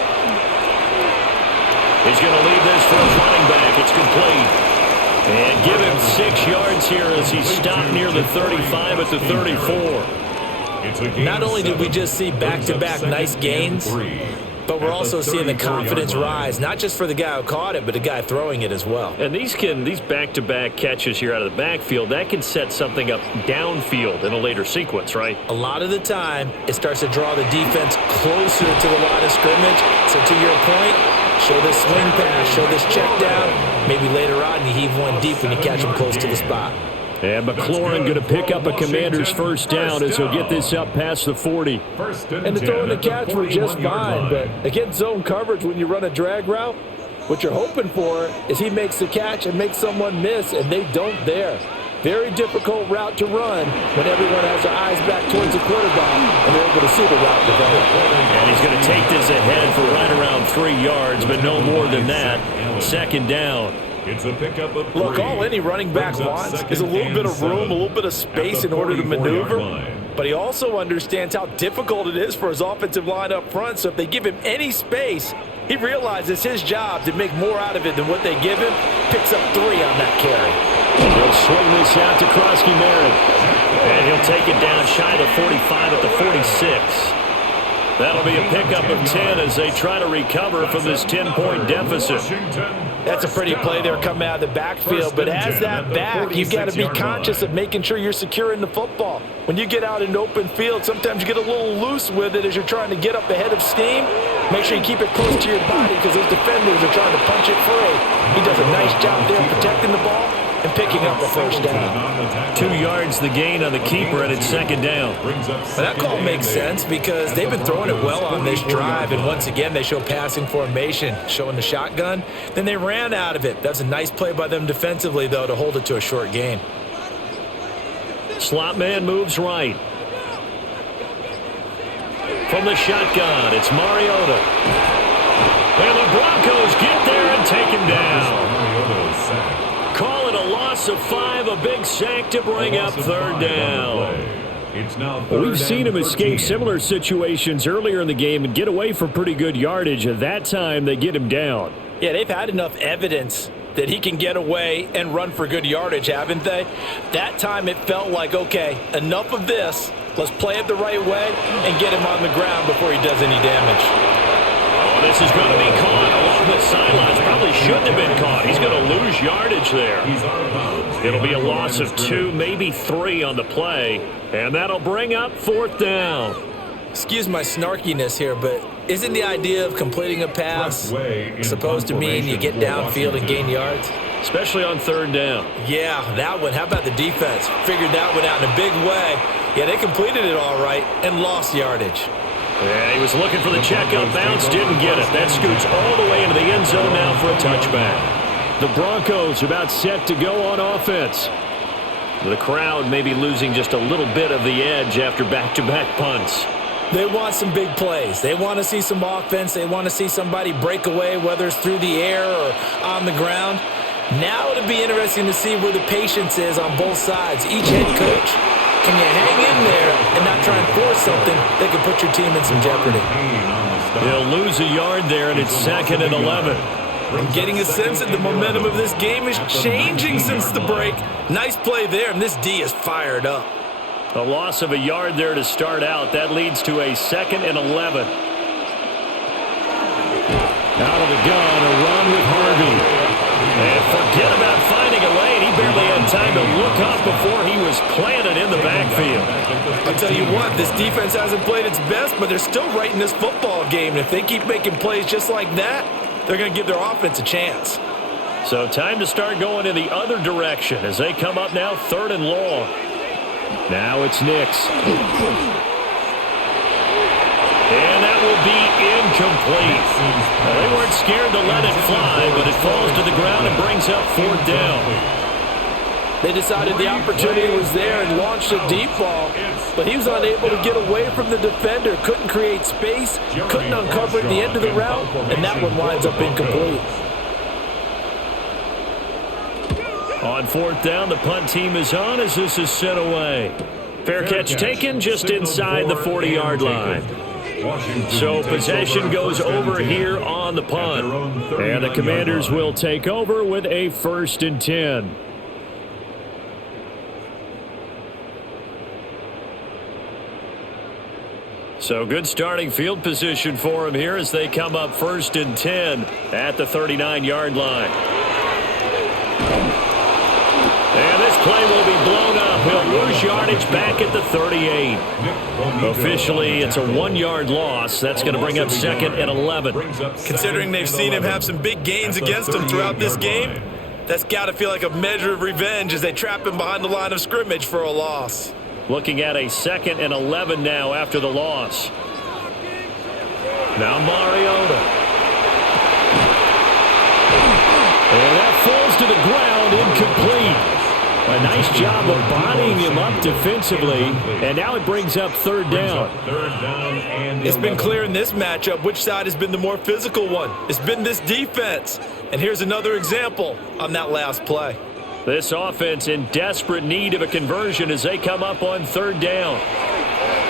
He's going to leave this for his running back. It's complete. And give him 6 yards here as he stopped near the 35 at the 34. Not only did we just see back-to-back nice gains, but we're also seeing the confidence rise, not just for the guy who caught it, but the guy throwing it as well. And these back-to-back catches here out of the backfield, that can set something up downfield in a later sequence, right? A lot of the time, it starts to draw the defense closer to the line of scrimmage. So to your point, show this swing pass, show this check down. Maybe later on you heave one deep when you catch them close to the spot. And McLaurin going to pick up a Commander's first down as he'll get this up past the 40. And the throw and the catch were just fine. But against zone coverage, when you run a drag route, what you're hoping for is he makes the catch and makes someone miss, and they don't there. Very difficult route to run when everyone has their eyes back towards the quarterback and they're able to see the route develop. And he's going to take this ahead for right around 3 yards, but no more than that. Second down. It's a pickup of 3. Look, all any running back wants is a little bit of room, a little bit of space in order to maneuver. But he also understands how difficult it is for his offensive line up front. So if they give him any space, he realizes his job to make more out of it than what they give him. Picks up 3 on that carry. He'll swing this out to Krosky-Merritt. And he'll take it down shy of the 45 at the 46. That'll be a pickup of 10 as they try to recover from this 10-point deficit. That's a pretty play there coming out of the backfield. But as that back, you've got to be conscious of making sure you're securing the football. When you get out in open field, sometimes you get a little loose with it as you're trying to get up ahead of steam. Make sure you keep it close to your body because those defenders are trying to punch it free. He does a nice job there protecting the ball and picking up a first down. 2 yards the gain on the keeper, and it's second down. Well, that call makes sense because they've been throwing it well on this drive, and once again they show passing formation, showing the shotgun. Then they ran out of it. That's a nice play by them defensively, though, to hold it to a short gain. Slot man moves right. From the shotgun, it's Mariota. And the Broncos get there and take him down. Call it a loss of 5, a big sack to bring up third down. It's now Well, we've third seen and him escape 13. similar situations earlier in the game and get away for pretty good yardage. At that time, they get him down. Yeah, they've had enough evidence that he can get away and run for good yardage, haven't they? That time it felt like, okay, enough of this. Let's play it the right way and get him on the ground before he does any damage. Oh, this is going to be caught along the sidelines. Probably shouldn't have been caught. He's going to lose yardage there. He's out of bounds. It'll be a loss of 2, maybe 3 on the play. And that'll bring up 4th down. Excuse my snarkiness here, but isn't the idea of completing a pass supposed to mean you get downfield and gain yards? Especially on 3rd down. Yeah, that one. How about the defense? Figured that one out in a big way. Yeah, they completed it all right and lost yardage. Yeah, he was looking for the check-up bounce, didn't get it. That scoots all the way into the end zone now for a touchback. The Broncos about set to go on offense. The crowd may be losing just a little bit of the edge after back-to-back punts. They want some big plays. They want to see some offense. They want to see somebody break away, whether it's through the air or on the ground. Now it'll be interesting to see where the patience is on both sides. Each head coach, can you hang in there and not try and force something that could put your team in some jeopardy? They'll lose a yard there, and it's 2nd and 11. I'm getting a sense that the momentum of this game is changing since the break. Nice play there, and this D is fired up. A loss of a yard there to start out. That leads to a 2nd and 11. Out of the gun, a run with Harvey. And forget about finding a lane. He barely had time to look up before he was planted in the backfield. I'll tell you what, this defense hasn't played its best, but they're still right in this football game. And if they keep making plays just like that, they're going to give their offense a chance. So time to start going in the other direction as they come up now 3rd and long. Now it's Nix. And that will be incomplete. Well, they weren't scared to let it fly, but it falls to the ground and brings up 4th down. They decided the opportunity was there and launched a deep ball, but he was unable to get away from the defender, couldn't create space, couldn't uncover at the end of the route, and that one winds up incomplete. On 4th down, the punt team is on as this is sent away. Fair catch taken just inside the 40-yard line. So possession goes over here on the punt. And the Commanders will take over with a 1st and 10. So good starting field position for him here as they come up 1st and 10 at the 39-yard line. And this play will be blown up. He'll lose yardage back at the 38. Officially, it's a 1-yard loss. That's going to bring up 2nd and 11. Considering they've seen him have some big gains against him throughout this game, that's got to feel like a measure of revenge as they trap him behind the line of scrimmage for a loss. Looking at a 2nd and 11 now after the loss. Now Mariota. And that falls to the ground, incomplete. A nice job of bodying him up defensively, and now it brings up 3rd down. It's been clear in this matchup which side has been the more physical one. It's been this defense. And here's another example on that last play. This offense in desperate need of a conversion as they come up on 3rd down.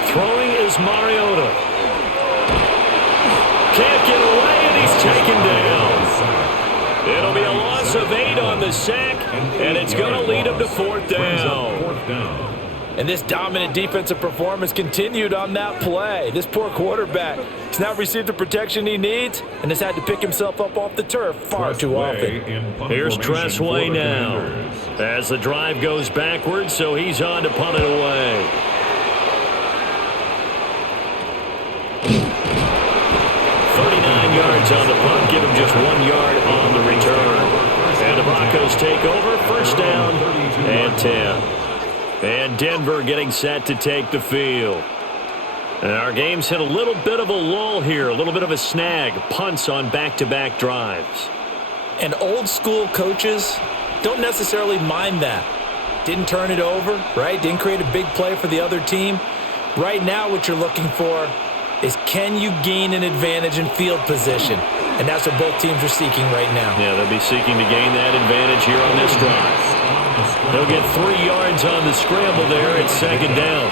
Throwing is Mariota. Can't get away, and he's taken down. It'll be a loss of 8 on the sack, and it's going to lead him to 4th down. And this dominant defensive performance continued on that play. This poor quarterback has not received the protection he needs and has had to pick himself up off the turf far too often. Here's Tressway now as the drive goes backwards, so he's on to punt it away. Yards on the punt, give him just 1 yard on the return. And the Broncos take over, 1st down and 10. And Denver getting set to take the field. And our game's hit a little bit of a lull here, a little bit of a snag, punts on back-to-back drives. And old school coaches don't necessarily mind that. Didn't turn it over, right? Didn't create a big play for the other team. Right now what you're looking for is can you gain an advantage in field position? And that's what both teams are seeking right now. Yeah, they'll be seeking to gain that advantage here on this drive. He'll get 3 yards on the scramble there. It's second down.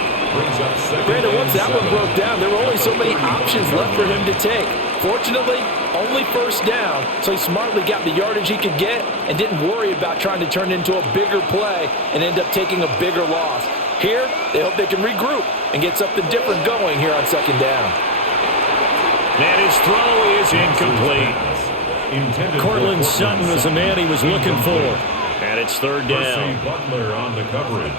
Brandon, once that one broke down, there were only so many options left for him to take. Fortunately, only first down, so he smartly got the yardage he could get and didn't worry about trying to turn it into a bigger play and end up taking a bigger loss. Here, they hope they can regroup and get something different going here on second down. And his throw is incomplete. Cortland Sutton was the man he was looking for. And it's third down. Butler on the coverage.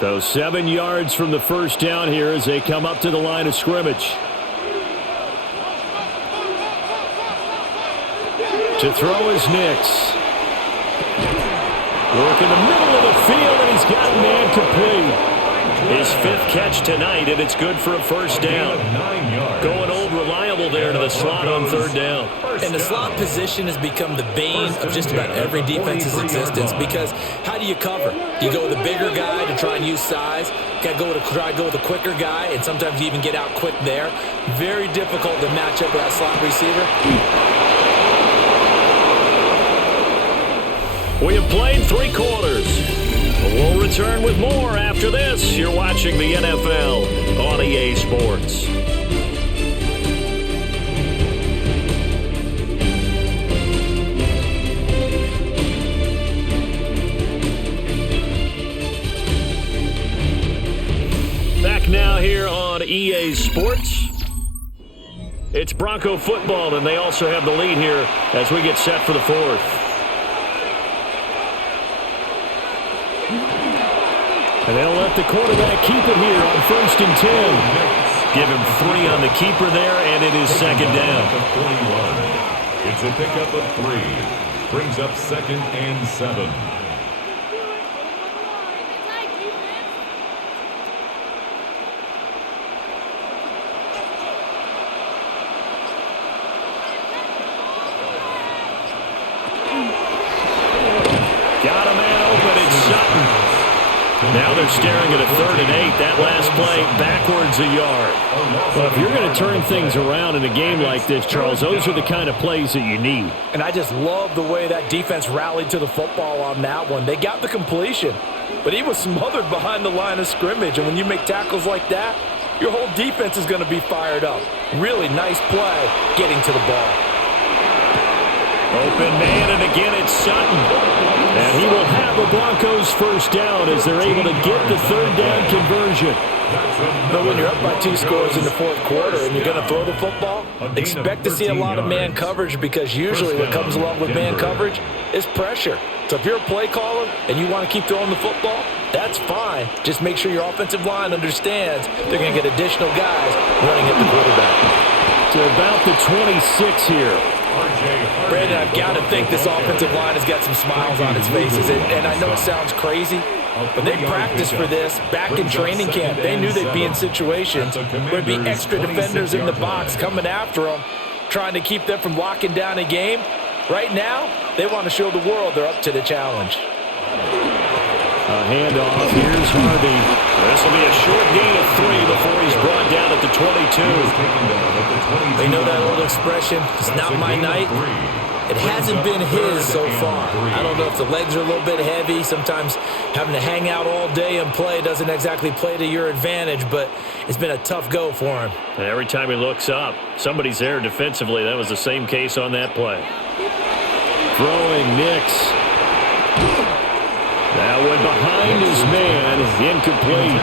So 7 yards from the first down here as they come up to the line of scrimmage. To throw is Nix. Work in the middle of the field, and he's got man complete. His 5th catch tonight, and it's good for a first down. Going old reliable there to the slot on third down. And the slot position has become the bane of just about every defense's existence, because how do you cover? Do you go with a bigger guy to try and use size? Got to try to go with a quicker guy, and sometimes you even get out quick there. Very difficult to match up with that slot receiver. We have played 3 quarters. We'll return with more after this. You're watching the NFL on EA Sports. Back now here on EA Sports. It's Bronco football, and they also have the lead here as we get set for the 4th. And they'll let the quarterback keep it here on 1st and 10. Give him 3 on the keeper there, and it is second down. It's a pickup of 3. Brings up 2nd and 7. Got a man open. It's Sutton. Now they're staring at a 3rd and 8. That last play backwards a yard. Well, if you're going to turn things around in a game like this, Charles, those are the kind of plays that you need. And I just love the way that defense rallied to the football on that one. They got the completion, but he was smothered behind the line of scrimmage. And when you make tackles like that, your whole defense is going to be fired up. Really nice play getting to the ball. Open man, and again it's Sutton. And he will have the Broncos first down as they're able to get the 3rd down conversion. But when you're up by 2 scores in the 4th quarter and you're going to throw the football, expect to see a lot of man coverage, because usually what comes along with man coverage is pressure. So if you're a play caller and you want to keep throwing the football, that's fine. Just make sure your offensive line understands they're going to get additional guys running at the quarterback. To about the 26 here. Brandon, I've got to think this offensive line has got some smiles on its faces. And I know it sounds crazy, but they practiced for this back in training camp. They knew they'd be in situations where there'd be extra defenders in the box coming after them, trying to keep them from locking down a game. Right now, they want to show the world they're up to the challenge. A handoff. Here's Harvey. This will be a short gain of 3 before he's brought down at the 22. They know that old expression, it's not my night. It hasn't been his so far. I don't know if the legs are a little bit heavy. Sometimes having to hang out all day and play doesn't exactly play to your advantage, but it's been a tough go for him. And every time he looks up, somebody's there defensively. That was the same case on that play. Throwing Nix. That one behind his man, incomplete.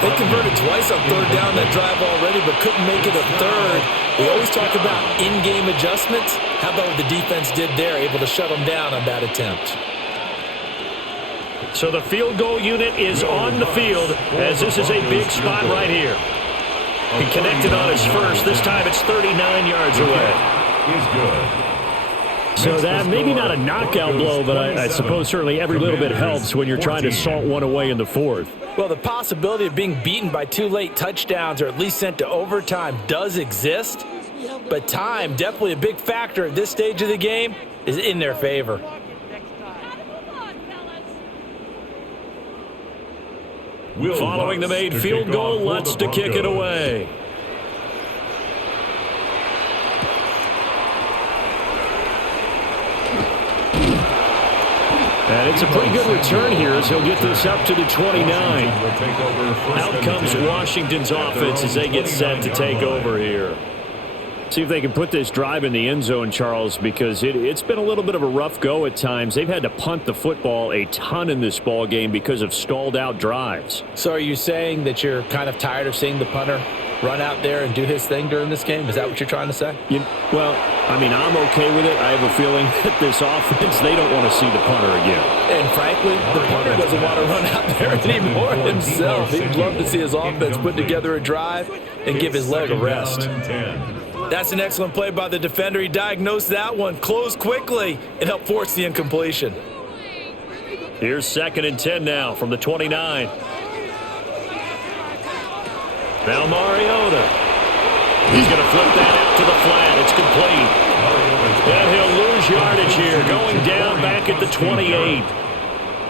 They converted twice on 3rd down that drive already, but couldn't make it a 3rd. We always talk about in-game adjustments. How about what the defense did there, able to shut them down on that attempt? So the field goal unit is on the field, as this is a big spot right here. He connected on his first. This time it's 39 yards away. Is good. So that, maybe not a knockout blow, but I suppose certainly every little bit helps when you're trying to salt one away in the 4th. Well, the possibility of being beaten by 2 late touchdowns or at least sent to overtime does exist, but time, definitely a big factor at this stage of the game, is in their favor. Following the made field goal, Lutz to kick it away. And it's a pretty good return here as he'll get this up to the 29. Out comes Washington's offense as they get set to take over here. See if they can put this drive in the end zone, Charles, because it's been a little bit of a rough go at times. They've had to punt the football a ton in this ball game because of stalled out drives. So are you saying that you're kind of tired of seeing the punter run out there and do his thing during this game? Is that what you're trying to say? Well, I mean, I'm okay with it. I have a feeling that this offense, they don't want to see the punter again. And frankly, the punter doesn't want to run out there anymore himself. He'd love to see his offense put together a drive and give his leg a rest. That's an excellent play by the defender. He diagnosed that one, closed quickly, and helped force the incompletion. Here's 2nd and 10 now from the 29. Now Mariota. He's going to flip that out to the flat. It's complete. And he'll lose yardage here, going down back at the 28.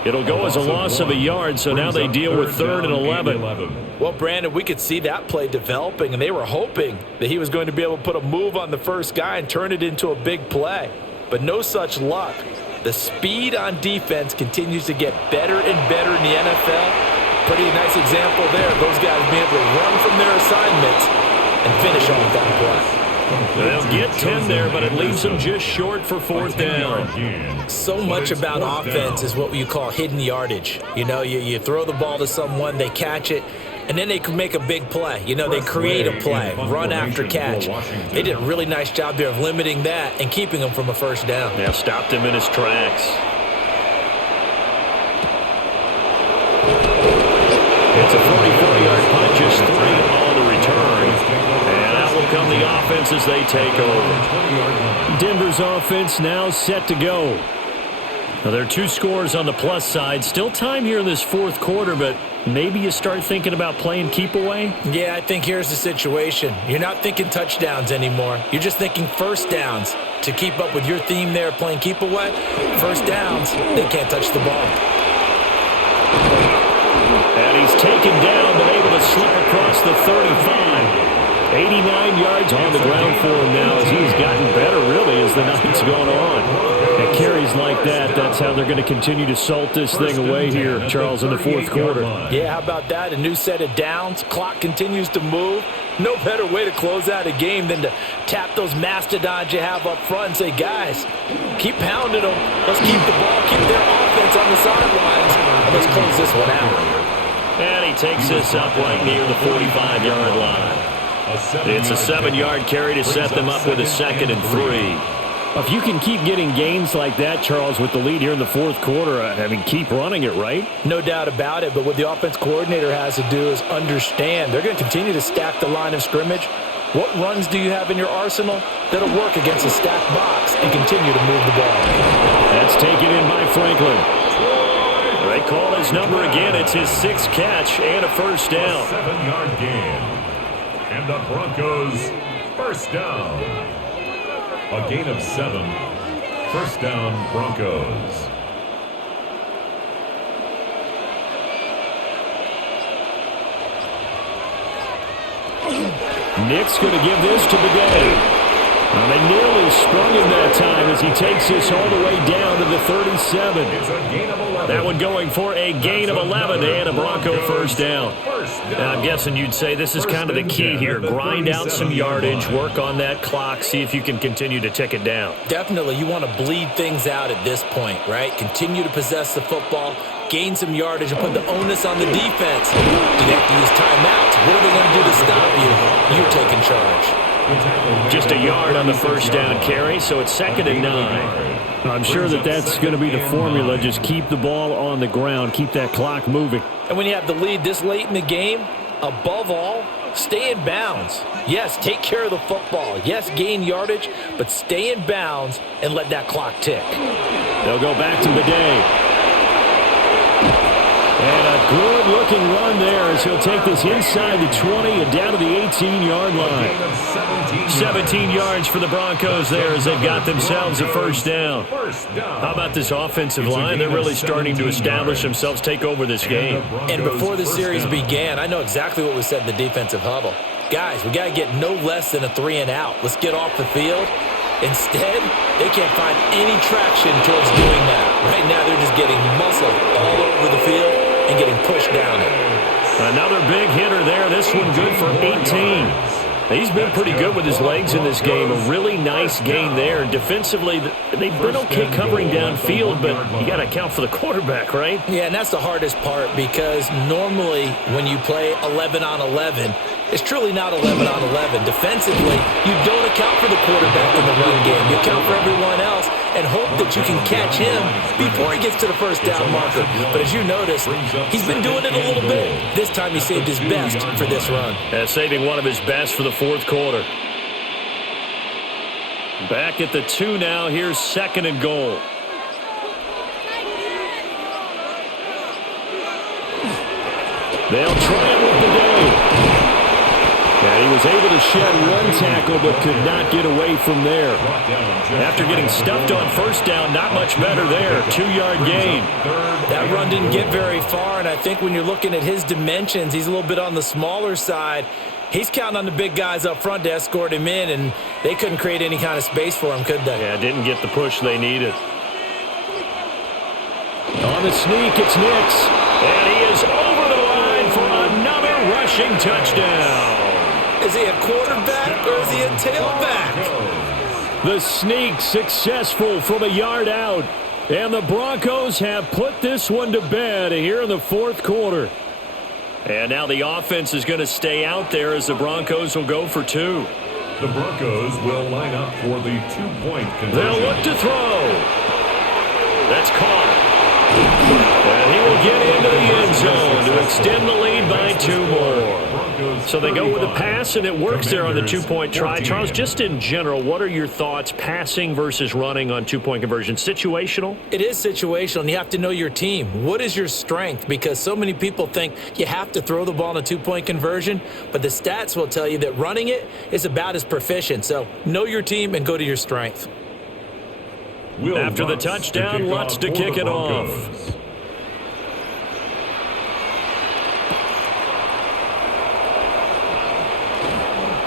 It'll go as a loss of a yard, so now they deal with 3rd and 11. Well, Brandon, we could see that play developing, and they were hoping that he was going to be able to put a move on the first guy and turn it into a big play. But no such luck. The speed on defense continues to get better and better in the NFL. Pretty nice example there. Those guys being able to run from their assignments and finish off that play. They'll get 10 there, but it leaves them just short for 4th down. So much about offense is what you call hidden yardage. You know, you throw the ball to someone, they catch it, and then they can make a big play. You know, they create a play, run after catch. They did a really nice job there of limiting that and keeping him from a 1st down. Yeah, stopped him in his tracks. It's a 44-yard punt, just 3 on the return. And out will come the offense as they take over. Denver's offense now set to go. Now, there are 2 scores on the plus side. Still time here in this 4th quarter, but maybe you start thinking about playing keep away? Yeah, I think here's the situation. You're not thinking touchdowns anymore. You're just thinking 1st downs. To keep up with your theme there, playing keep away, 1st downs, they can't touch the ball. And he's taken down, but able to slip across the 35. 89 yards on the ground for him now as he's gotten better, really, as the night's gone on. And carries like that, that's how they're going to continue to salt this thing away here, Charles, in the 4th quarter. Yeah, how about that? A new set of downs. Clock continues to move. No better way to close out a game than to tap those mastodons you have up front and say, guys, keep pounding them. Let's keep the ball, keep their offense on the sidelines, and let's close this one out. And he takes this up right near the 45-yard line. It's a 7-yard carry to set them up with a 2nd and 3. If you can keep getting gains like that, Charles, with the lead here in the 4th quarter, I mean, keep running it, right? No doubt about it, but what the offense coordinator has to do is understand they're going to continue to stack the line of scrimmage. What runs do you have in your arsenal that'll work against a stacked box and continue to move the ball? That's taken in by Franklin. They call his number again. It's his 6th catch and a 1st down. 7-yard gain. And the Broncos, 1st down. A gain of 7. 1st down, Broncos. Nick's going to give this to Bidet. And they nearly sprung him that time as he takes this all the way down to the 37. That one going for a gain of 11 and a Bronco 1st down. Now, I'm guessing you'd say this is kind of the key here. Grind out some yardage, work on that clock, see if you can continue to tick it down. Definitely, you want to bleed things out at this point, right? Continue to possess the football, gain some yardage, and put the onus on the defense. Do you have to use timeouts? What are they going to do to stop you? You're taking charge. Just a yard on the 1st down carry, so it's 2nd and 9. I'm sure that's going to be the formula. Just keep the ball on the ground, keep that clock moving. And when you have the lead this late in the game, above all, stay in bounds. Yes, take care of the football. Yes, gain yardage, but stay in bounds and let that clock tick. They'll go back to Bidet. And a good-looking run there as he'll take this inside the 20 and down to the 18-yard line. 17 yards for the Broncos there as they've got themselves a 1st down. How about this offensive line? They're really starting to establish themselves, take over this game. And before the series began, I know exactly what was said in the defensive huddle. Guys, we got to get no less than a 3-and-out. Let's get off the field Instead, they can't find any traction towards doing that. Right now, they're just getting muscled all over the field and getting pushed down it. Another big hitter there. This one good for 18. He's been pretty good with his legs in this game. A really nice gain there. Defensively, they've been okay covering downfield, but you got to account for the quarterback, right? Yeah, and that's the hardest part because normally when you play 11 on 11, it's truly not 11 on 11. Defensively, you don't account for the quarterback in the run game. You account for everyone else and hope that you can catch him before he gets to the first down marker. But as you notice, he's been doing it a little bit. This time he saved his best for this run. Saving one of his best for the fourth quarter. Back at the 2 now. Here's 2nd and goal. They'll try it with the day. And he was able to shed one tackle but could not get away from there. After getting stuffed on first down, not much better there. 2-yard gain. That run didn't get very far, and I think when you're looking at his dimensions, he's a little bit on the smaller side. He's counting on the big guys up front to escort him in, and they couldn't create any kind of space for him, could they? Yeah, didn't get the push they needed. On the sneak, it's Nix. And he is over the line for another rushing touchdown. Is he a quarterback or is he a tailback? The sneak successful from a yard out. And the Broncos have put this one to bed here in the fourth quarter. And now the offense is going to stay out there as the Broncos will go for 2. The Broncos will line up for the 2-point conversion. They'll look to throw. That's caught. And he will get into the end zone to extend the lead by 2 more. So they go with a pass, and it works there on the 2-point try. Charles, just in general, what are your thoughts passing versus running on 2-point conversion? Situational? It is situational, and you have to know your team. What is your strength? Because so many people think you have to throw the ball in a 2-point conversion, but the stats will tell you that running it is about as proficient. So know your team and go to your strength. After the touchdown, Lutz to kick it off.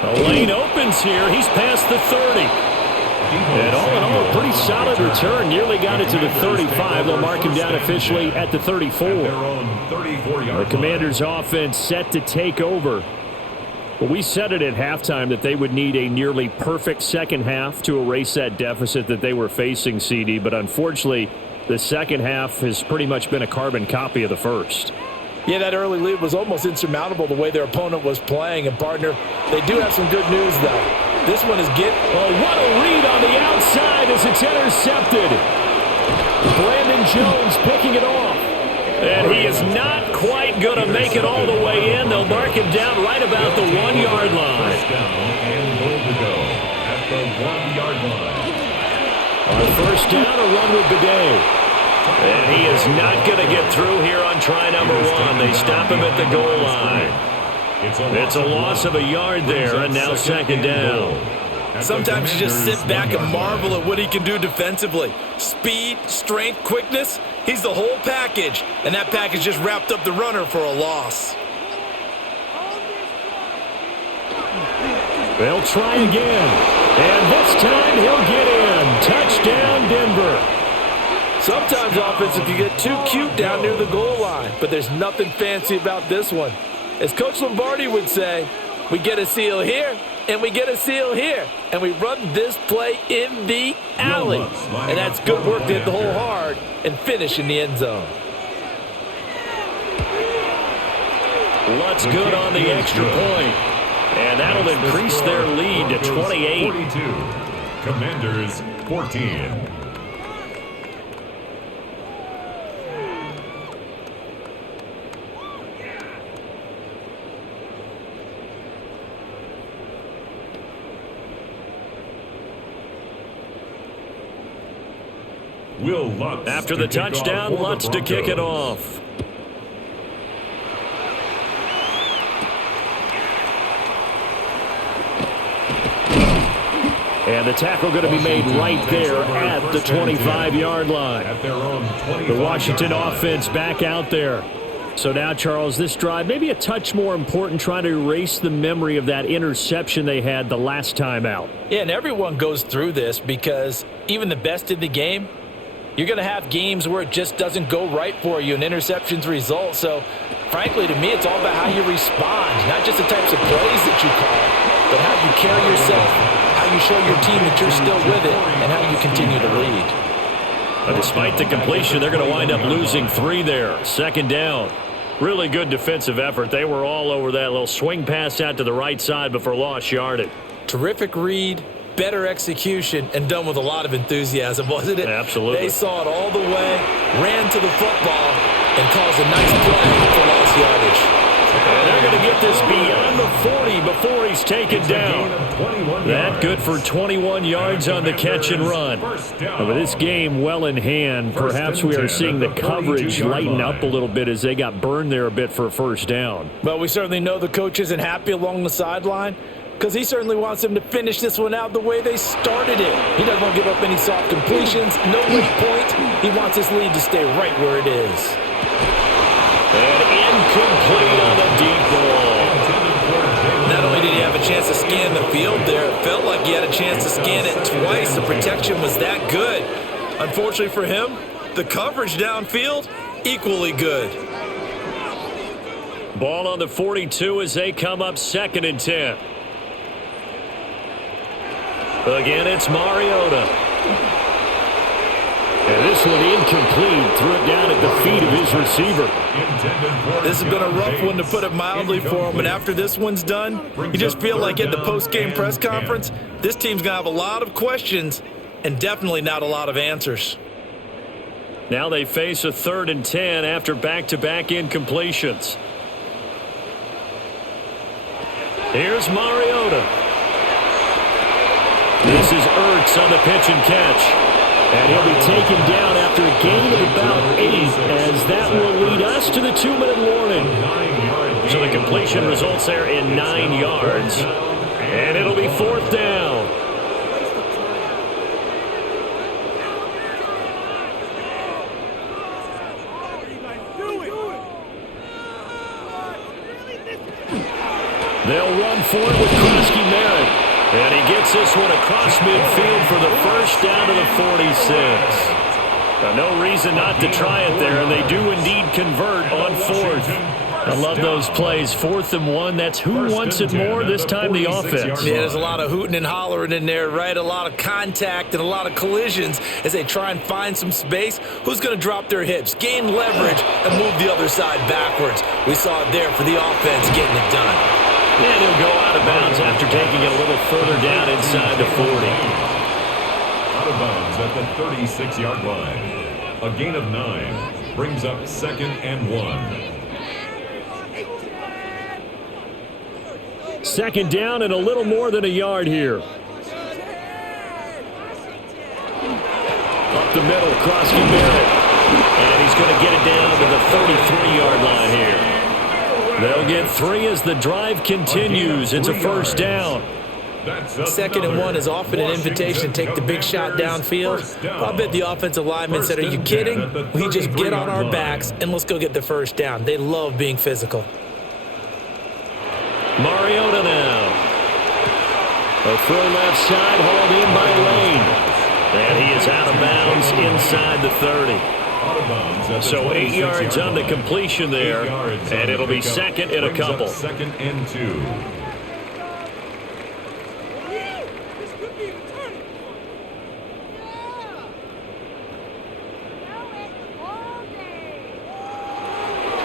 The lane opens here. He's past the 30. And all in all, a pretty solid return. Nearly got it to the 35. They'll mark him down officially at the 34. The Commanders' offense set to take over. Well, we said it at halftime that they would need a nearly perfect second half to erase that deficit that they were facing, CD. But unfortunately, the second half has pretty much been a carbon copy of the first. Yeah, that early lead was almost insurmountable the way their opponent was playing. And, partner, they do have some good news, though. This one is oh, what a read on the outside as it's intercepted. Brandon Jones picking it off. And he is not quite going to make it all the way in. They'll mark him down right about the 1-yard line. First down and goal to go at the 1-yard line. On first down, a run with Bidet. And he is not going to get through here on try number 1. They stop him at the goal line. It's a loss of a yard there, and now second down. Sometimes you just sit back and marvel at what he can do defensively. Speed, strength, quickness, he's the whole package. And that package just wrapped up the runner for a loss. They'll try again. And this time he'll get in. Touchdown, Denver. Sometimes offense, if you get too cute down near the goal line, but there's nothing fancy about this one. As Coach Lombardi would say, we get a seal here, and we get a seal here, and we run this play in the alley. And that's good work to hit the hole hard and finish in the end zone. Lutz good on the extra point, and that'll increase their lead to 28. 42. Commanders 14. After the touchdown, Lutz to kick it off. And the tackle going to be made right there at the 25-yard line. The Washington offense back out there. So now, Charles, this drive maybe a touch more important, trying to erase the memory of that interception they had the last time out. Yeah, and everyone goes through this because even the best in the game, you're going to have games where it just doesn't go right for you and interceptions result. So, frankly, to me, it's all about how you respond, not just the types of plays that you call, but how you carry yourself, how you show your team that you're still with it, and how you continue to lead. But despite the completion, they're going to wind up losing 3 there. 2nd down. Really good defensive effort. They were all over that little swing pass out to the right side before lost yardage. Terrific read, better execution, and done with a lot of enthusiasm, wasn't it? Absolutely. They saw it all the way, ran to the football, and caused a nice play for lost yardage. And they're going to get this beyond the 40 before he's taken down. That good for 21 yards on the catch and run. And with this game well in hand, perhaps we are seeing the coverage lighten up a little bit as they got burned there a bit for a 1st down. Well, we certainly know the coach isn't happy along the sideline because he certainly wants them to finish this one out the way they started it. He doesn't want to give up any soft completions, no late point. He wants his lead to stay right where it is. And incomplete on the deep ball. Not only did he have a chance to scan the field there, it felt like he had a chance to scan it twice. The protection was that good. Unfortunately for him, the coverage downfield, equally good. Ball on the 42 as they come up 2nd and 10. Again, it's Mariota. And this one incomplete. Threw it down at the feet of his receiver. This has been a rough one, to put it mildly, for him. And after this one's done, you just feel like at the post-game press conference, this team's going to have a lot of questions and definitely not a lot of answers. Now they face a 3rd and 10 after back-to-back incompletions. Here's Mariota. This is Ertz on the pitch and catch. And he'll be taken down after a gain of about 8, as that will lead us to the 2-minute warning. So the completion results there in 9 yards. And it'll be 4th down. They'll run for it with Krosky Merritt. And he gets this one across midfield for the 1st down to the 46. No reason not to try it there, and they do indeed convert on 4th. I love those plays. 4th and 1, that's who wants it more, this time the offense. Yeah, there's a lot of hooting and hollering in there, right? A lot of contact and a lot of collisions as they try and find some space. Who's going to drop their hips, gain leverage, and move the other side backwards? We saw it there for the offense getting it done. And he'll go out of bounds after taking it a little further down inside the 40. Out of bounds at the 36-yard line. A gain of 9 brings up 2nd and 1. 2nd down and a little more than a yard here. Up the middle, Krosky Merritt. And he's going to get it down to the 33-yard line here. They'll get 3 as the drive continues. It's a 1st down. 2nd and 1 is often an invitation to take the big shot downfield. I bet the offensive lineman said, are you kidding? We just get on our backs and let's go get the 1st down. They love being physical. Mariota now. A throw left side, hauled in by Lane. And he is out of bounds inside the 30. So 8 yards on the completion there, and it'll be 2nd and a couple. 2nd and 2.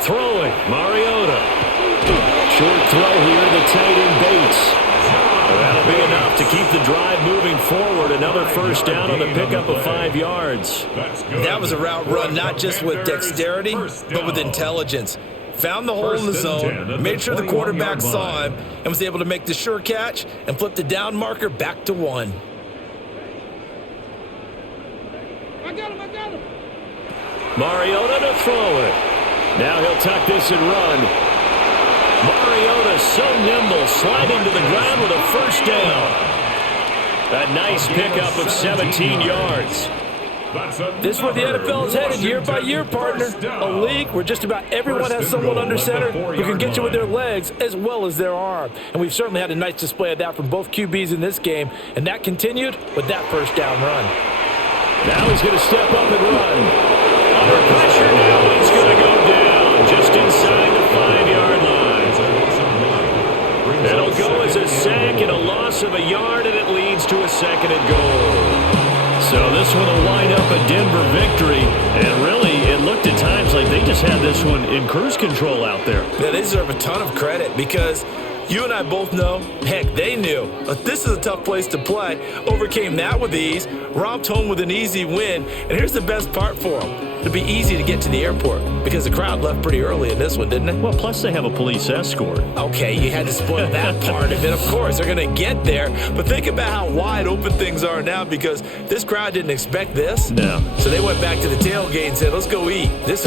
Throwing, Mariota. Short throw here to tight end Bates. That'll be enough to keep the drive moving forward. Another 1st down on the pickup of 5 yards. That was a route run not just with dexterity, but with intelligence. Found the hole in the zone, made sure the quarterback saw him, and was able to make the sure catch and flip the down marker back to 1. I got him. Mariota to throw it. Now he'll tuck this and run. Mariota so nimble, sliding to the ground with a 1st down. A nice pickup of 17 yards. This is where the NFL is headed year by year, partner. A league where just about everyone has someone under center who can get you with their legs as well as their arm. And we've certainly had a nice display of that from both QBs in this game, and that continued with that first down run. Now he's going to step up and run. Under pressure now, he's going to go down just inside the 5-yard line. It'll go as a sack and a loss of a yard, and it leads to a 2nd and goal. So this one will wind up a Denver victory, and really it looked at times like they just had this one in cruise control out there. Yeah, they deserve a ton of credit because you and I both know, heck, they knew. This is a tough place to play. Overcame that with ease, romped home with an easy win, and here's the best part for them. It'd be easy to get to the airport because the crowd left pretty early in this one, didn't it? Well, plus they have a police escort. Okay, you had to spoil that part of it. Of course, they're going to get there. But think about how wide open things are now because this crowd didn't expect this. No. So they went back to the tailgate and said, let's go eat. This